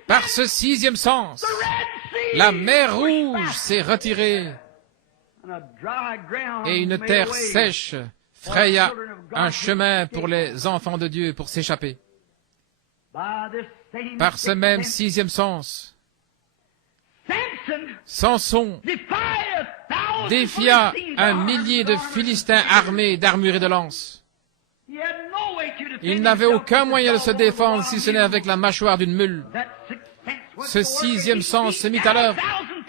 Par ce sixième sens, la mer Rouge s'est retirée et une terre sèche fraya un chemin pour les enfants de Dieu pour s'échapper. Par ce même sixième sens, Samson défia 1 millier de Philistins armés d'armures et de lances. Il n'avait aucun moyen de se défendre si ce n'est avec la mâchoire d'une mule. Ce sixième sens se mit à l'œuvre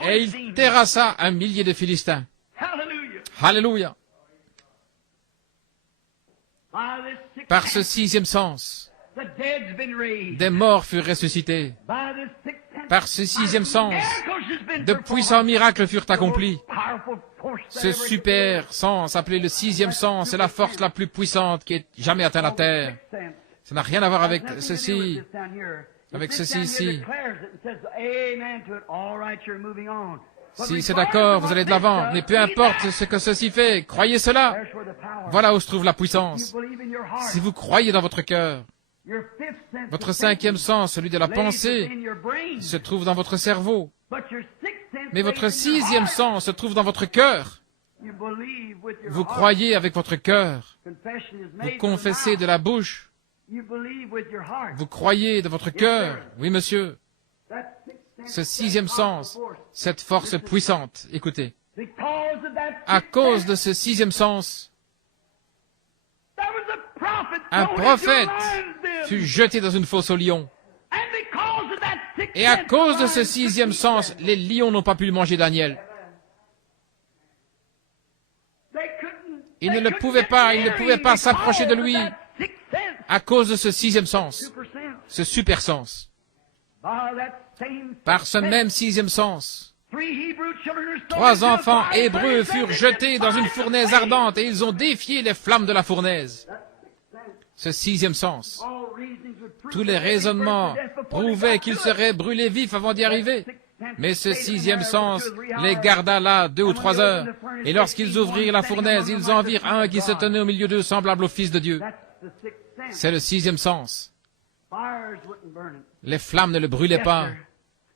et il terrassa 1 millier de Philistins. Alléluia. Par ce sixième sens, des morts furent ressuscités. Par ce sixième sens, de puissants miracles furent accomplis. Ce super sens, appelé le sixième sens, est la force la plus puissante qui ait jamais atteint la terre. Ça n'a rien à voir avec ceci. Avec ceci ici. Si c'est d'accord, vous allez de l'avant, mais peu importe ce que ceci fait, croyez cela. Voilà où se trouve la puissance. Si vous croyez dans votre cœur, votre cinquième sens, celui de la pensée, se trouve dans votre cerveau. Mais votre sixième sens se trouve dans votre cœur. Vous croyez avec votre cœur. Vous confessez de la bouche. Vous croyez de votre cœur. Oui, monsieur. Ce sixième sens, cette force puissante, écoutez. À cause de ce sixième sens, un prophète fut jeté dans une fosse aux lions. Et à cause de ce sixième sens, les lions n'ont pas pu manger Daniel. Ils ne pouvaient pas s'approcher de lui à cause de ce sixième sens, ce super sens. Par ce même sixième sens, 3 enfants hébreux furent jetés dans une fournaise ardente et ils ont défié les flammes de la fournaise. Ce sixième sens. Tous les raisonnements prouvaient qu'ils seraient brûlés vifs avant d'y arriver. Mais ce sixième sens les garda là 2 ou 3 heures. Et lorsqu'ils ouvrirent la fournaise, ils en virent un qui se tenait au milieu d'eux semblable au Fils de Dieu. C'est le sixième sens. Les flammes ne le brûlaient pas.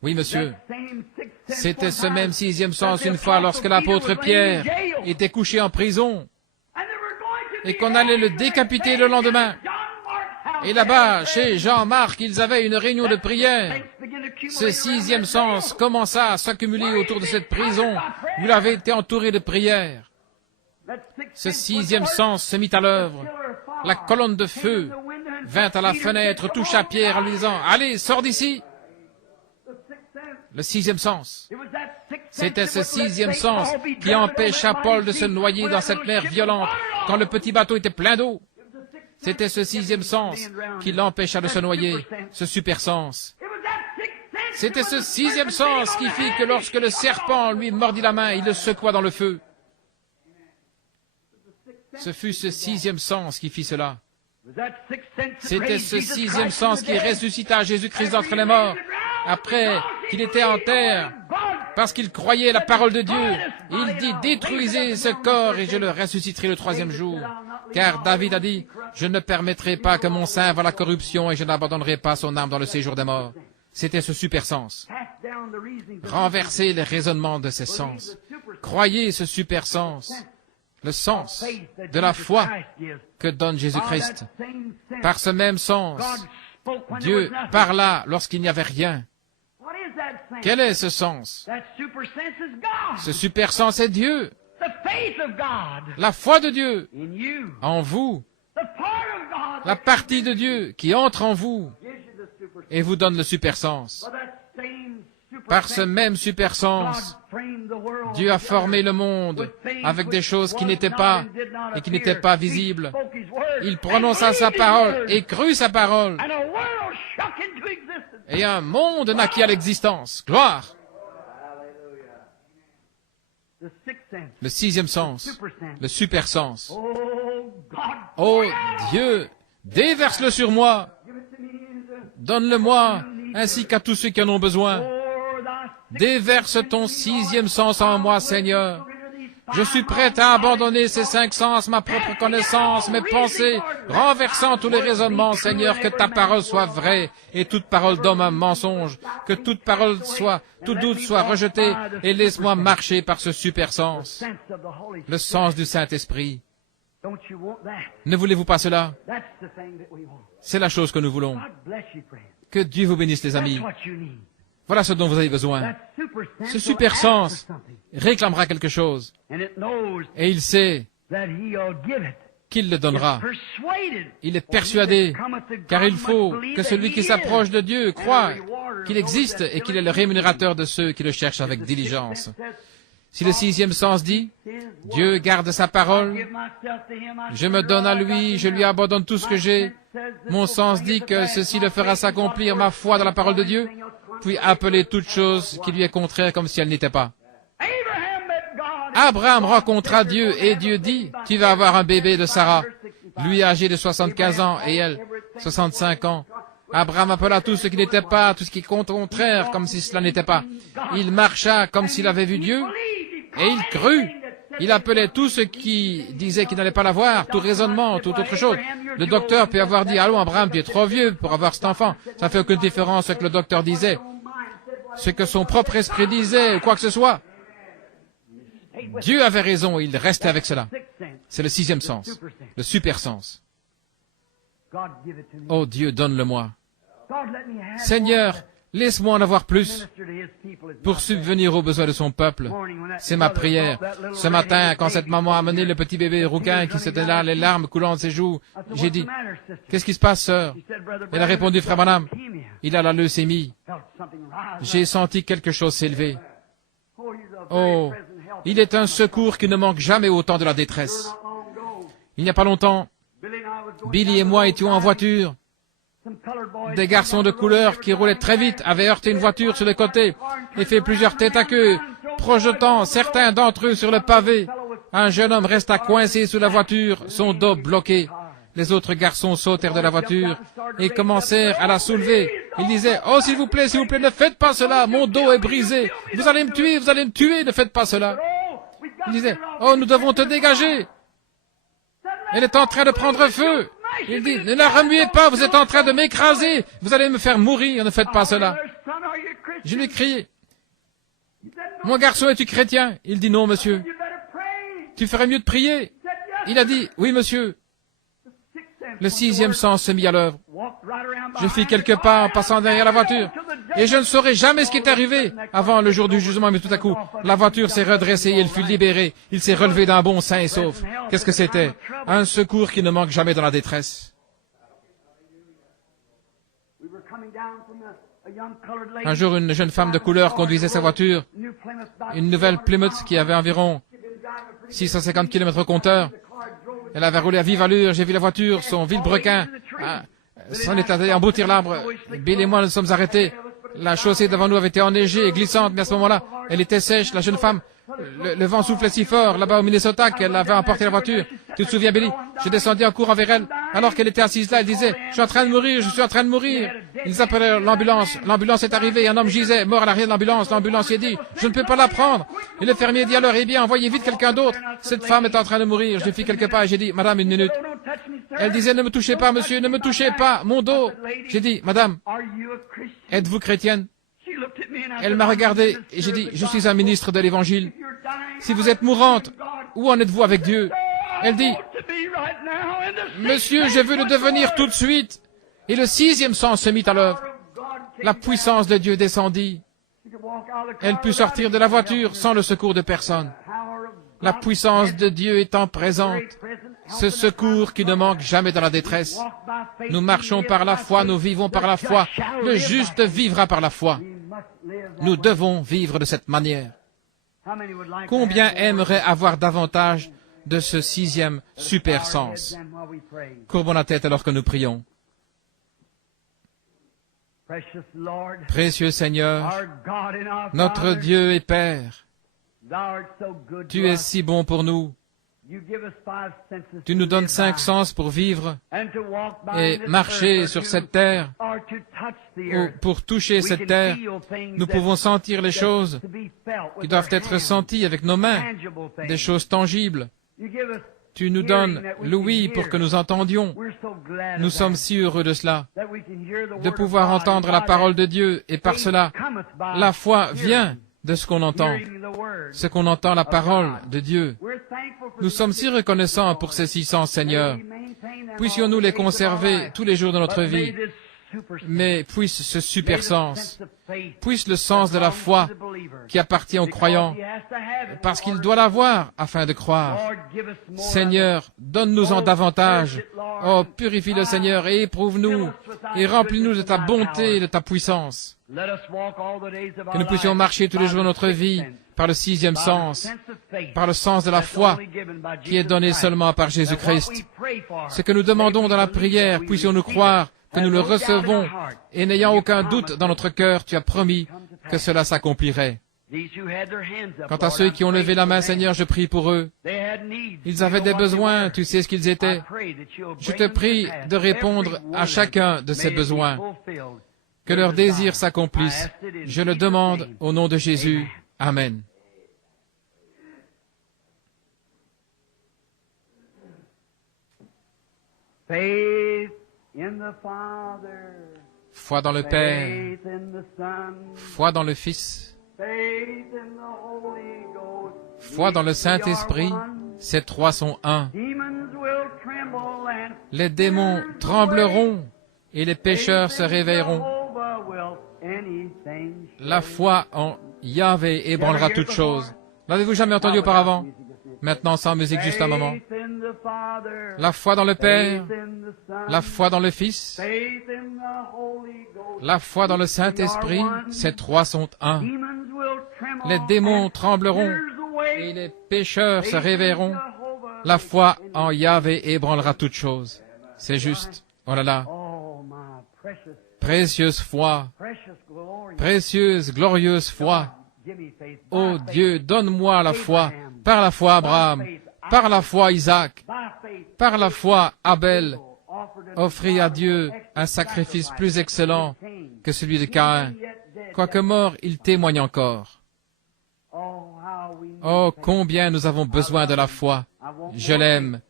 Oui, monsieur. C'était ce même sixième sens une fois lorsque l'apôtre Pierre était couché en prison et qu'on allait le décapiter le lendemain. Et là-bas, chez Jean-Marc, ils avaient une réunion de prière. Ce sixième sens commença à s'accumuler autour de cette prison où il avait été entouré de prières. Ce sixième sens se mit à l'œuvre. La colonne de feu vint à la fenêtre, toucha Pierre en lui disant « Allez, sors d'ici !» Le sixième sens. C'était ce sixième sens qui empêcha Paul de se noyer dans cette mer violente quand le petit bateau était plein d'eau. C'était ce sixième sens qui l'empêcha de se noyer, ce super sens. C'était ce sixième sens qui fit que lorsque le serpent lui mordit la main, il le secoua dans le feu. Ce fut ce sixième sens qui fit cela. C'était ce sixième sens qui ressuscita Jésus-Christ d'entre les morts, après qu'il était en terre, parce qu'il croyait la parole de Dieu. Il dit, détruisez ce corps et je le ressusciterai le 3e jour. Car David a dit, je ne permettrai pas que mon sein voie la corruption et je n'abandonnerai pas son âme dans le séjour des morts. C'était ce super sens. Renversez les raisonnements de ces sens. Croyez ce super sens. Le sens de la foi que donne Jésus-Christ. Par ce même sens, Dieu parla lorsqu'il n'y avait rien. Quel est ce sens? Ce super sens est Dieu. La foi de Dieu en vous. La partie de Dieu qui entre en vous et vous donne le super sens. Par ce même super sens, Dieu a formé le monde avec des choses qui n'étaient pas et qui n'étaient pas visibles. Il prononça sa parole et crut sa parole. Et un monde naquit à l'existence. Gloire! le sixième sens, le super sens. Oh Dieu, déverse-le sur moi, donne-le-moi, ainsi qu'à tous ceux qui en ont besoin. Déverse ton sixième sens en moi, Seigneur. Je suis prêt à abandonner ces cinq sens, ma propre connaissance, mes pensées, renversant tous les raisonnements, Seigneur, que ta parole soit vraie et toute parole d'homme un mensonge, que toute parole soit, tout doute soit rejeté et laisse-moi marcher par ce super sens, le sens du Saint-Esprit. Ne voulez-vous pas cela? C'est la chose que nous voulons. Que Dieu vous bénisse, les amis. Voilà ce dont vous avez besoin. Ce super sens réclamera quelque chose. Et il sait qu'il le donnera. Il est persuadé, car il faut que celui qui s'approche de Dieu croie qu'il existe et qu'il est le rémunérateur de ceux qui le cherchent avec diligence. Si le sixième sens dit, Dieu garde sa parole, je me donne à lui, je lui abandonne tout ce que j'ai, mon sens dit que ceci le fera s'accomplir ma foi dans la parole de Dieu, puis appeler toute chose qui lui est contraire comme si elle n'était pas. Abraham rencontra Dieu et Dieu dit, tu vas avoir un bébé de Sarah, lui âgé de 75 ans et elle 65 ans. Abraham appela tout ce qui n'était pas, tout ce qui est contraire comme si cela n'était pas. Il marcha comme s'il avait vu Dieu et il crut. Il appelait tout ce qui disait qu'il n'allait pas l'avoir, tout raisonnement, toute autre chose. Le docteur peut avoir dit, allons Abraham, tu es trop vieux pour avoir cet enfant. Ça fait aucune différence ce que le docteur disait, ce que son propre esprit disait, ou quoi que ce soit. Dieu avait raison, il restait avec cela. C'est le sixième sens, le super sens. Oh Dieu, donne-le-moi. Seigneur, laisse-moi en avoir plus pour subvenir aux besoins de son peuple. C'est ma prière. Ce matin, quand cette maman a amené le petit bébé rouquin qui s'était là, les larmes coulant de ses joues, j'ai dit, « Qu'est-ce qui se passe, sœur ?» Elle a répondu, « Frère Branham, il a la leucémie. » J'ai senti quelque chose s'élever. Oh, il est un secours qui ne manque jamais au temps de la détresse. Il n'y a pas longtemps, Billy et moi étions en voiture. Des garçons de couleur qui roulaient très vite avaient heurté une voiture sur le côté et fait plusieurs têtes à queue, projetant certains d'entre eux sur le pavé. Un jeune homme resta coincé sous la voiture, son dos bloqué. Les autres garçons sautèrent de la voiture et commencèrent à la soulever. Ils disaient, « Oh, s'il vous plaît, ne faites pas cela, mon dos est brisé. Vous allez me tuer, ne faites pas cela. » Ils disaient, « Oh, nous devons te dégager. Elle est en train de prendre feu. » Il dit, « Ne la remuez pas, vous êtes en train de m'écraser. Vous allez me faire mourir, ne faites pas cela. » Je lui ai crié, « Mon garçon, es-tu chrétien ?» Il dit, « Non, monsieur. » « Tu ferais mieux de prier. » Il a dit, « Oui, monsieur. » Le sixième sens se mit à l'œuvre. Je fis quelques pas en passant derrière la voiture. Et je ne saurais jamais ce qui est arrivé avant le jour du jugement, mais tout à coup, la voiture s'est redressée et il fut libéré. Il s'est relevé d'un bond sain et sauf. Qu'est-ce que c'était? Un secours qui ne manque jamais dans la détresse. Un jour, une jeune femme de couleur conduisait sa voiture, une nouvelle Plymouth qui avait environ 650 km au compteur. Elle avait roulé à vive allure, j'ai vu la voiture, son vilebrequin, s'en est allé emboutir l'arbre. Bill et moi nous sommes arrêtés. La chaussée devant nous avait été enneigée et glissante, mais à ce moment-là, elle était sèche, la jeune femme. Le vent soufflait si fort, là-bas au Minnesota, qu'elle avait emporté la voiture. Tu te souviens, Billy? Je descendis en courant vers elle. Alors qu'elle était assise là, elle disait, « Je suis en train de mourir, je suis en train de mourir. » Ils appelaient l'ambulance. L'ambulance est arrivée, un homme gisait, mort à l'arrière de l'ambulance. L'ambulancier dit, « Je ne peux pas la prendre. » Et le fermier dit alors, « Eh bien, envoyez vite quelqu'un d'autre. Cette femme est en train de mourir. » Je fis quelques pas et j'ai dit, « Madame, une minute. » Elle disait, « Ne me touchez pas, monsieur, ne me touchez pas, mon dos. » J'ai dit, « Madame, êtes-vous chrétienne? » Elle m'a regardé et j'ai dit, « Je suis un ministre de l'Évangile. Si vous êtes mourante, où en êtes-vous avec Dieu? » Elle dit, « Monsieur, je veux le devenir tout de suite. » Et le sixième sens se mit à l'œuvre. La puissance de Dieu descendit. Elle put sortir de la voiture sans le secours de personne. La puissance de Dieu étant présente, ce secours qui ne manque jamais dans la détresse. Nous marchons par la foi, nous vivons par la foi. Le juste vivra par la foi. Nous devons vivre de cette manière. Combien aimerait avoir davantage de ce sixième super sens? Courbons la tête alors que nous prions. Précieux Seigneur, notre Dieu et Père, Tu es si bon pour nous. Tu nous donnes 5 sens pour vivre et marcher sur cette terre, ou pour toucher cette terre. Nous pouvons sentir les choses qui doivent être senties avec nos mains, des choses tangibles. Tu nous donnes l'ouïe pour que nous entendions. Nous sommes si heureux de cela, de pouvoir entendre la parole de Dieu, et par cela, la foi vient de ce qu'on entend, la parole de Dieu. Nous sommes si reconnaissants pour ces 6 sens, Seigneur. Puissions-nous les conserver tous les jours de notre vie, mais puisse ce super sens, puisse le sens de la foi qui appartient aux croyants, parce qu'il doit l'avoir afin de croire. Seigneur, donne-nous-en davantage. Oh, purifie-le, Seigneur, et éprouve-nous, et remplis-nous de ta bonté et de ta puissance. Que nous puissions marcher tous les jours de notre vie par le 6e sens, par le sens de la foi qui est donné seulement par Jésus-Christ. Ce que nous demandons dans la prière, puissions-nous croire que nous le recevons, et n'ayant aucun doute dans notre cœur, tu as promis que cela s'accomplirait. Quant à ceux qui ont levé la main, Seigneur, je prie pour eux. Ils avaient des besoins, tu sais ce qu'ils étaient. Je te prie de répondre à chacun de ces besoins. Que leurs désirs s'accomplissent. Je le demande au nom de Jésus. Amen. Foi dans le Père, foi dans le Fils, foi dans le Saint-Esprit, ces 3 sont un. Les démons trembleront et les pécheurs se réveilleront. La foi en Yahvé ébranlera toutes choses. L'avez-vous jamais entendu auparavant? Maintenant, sans musique, juste un moment. La foi dans le Père, la foi dans le Fils, la foi dans le Saint-Esprit, ces 3 sont un. Les démons trembleront et les pécheurs se réveilleront. La foi en Yahvé ébranlera toutes choses. C'est juste. Oh là là. Précieuse foi, précieuse, glorieuse foi. Ô Dieu, donne-moi la foi, par la foi Abraham, par la foi Isaac, par la foi Abel, offrit à Dieu un sacrifice plus excellent que celui de Caïn. Quoique mort, il témoigne encore. Oh, combien nous avons besoin de la foi. Je l'aime.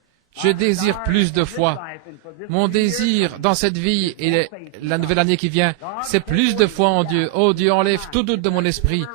Je désire plus de foi. Mon désir dans cette vie et la nouvelle année qui vient, c'est plus de foi en Dieu. Oh Dieu, enlève tout doute de mon esprit.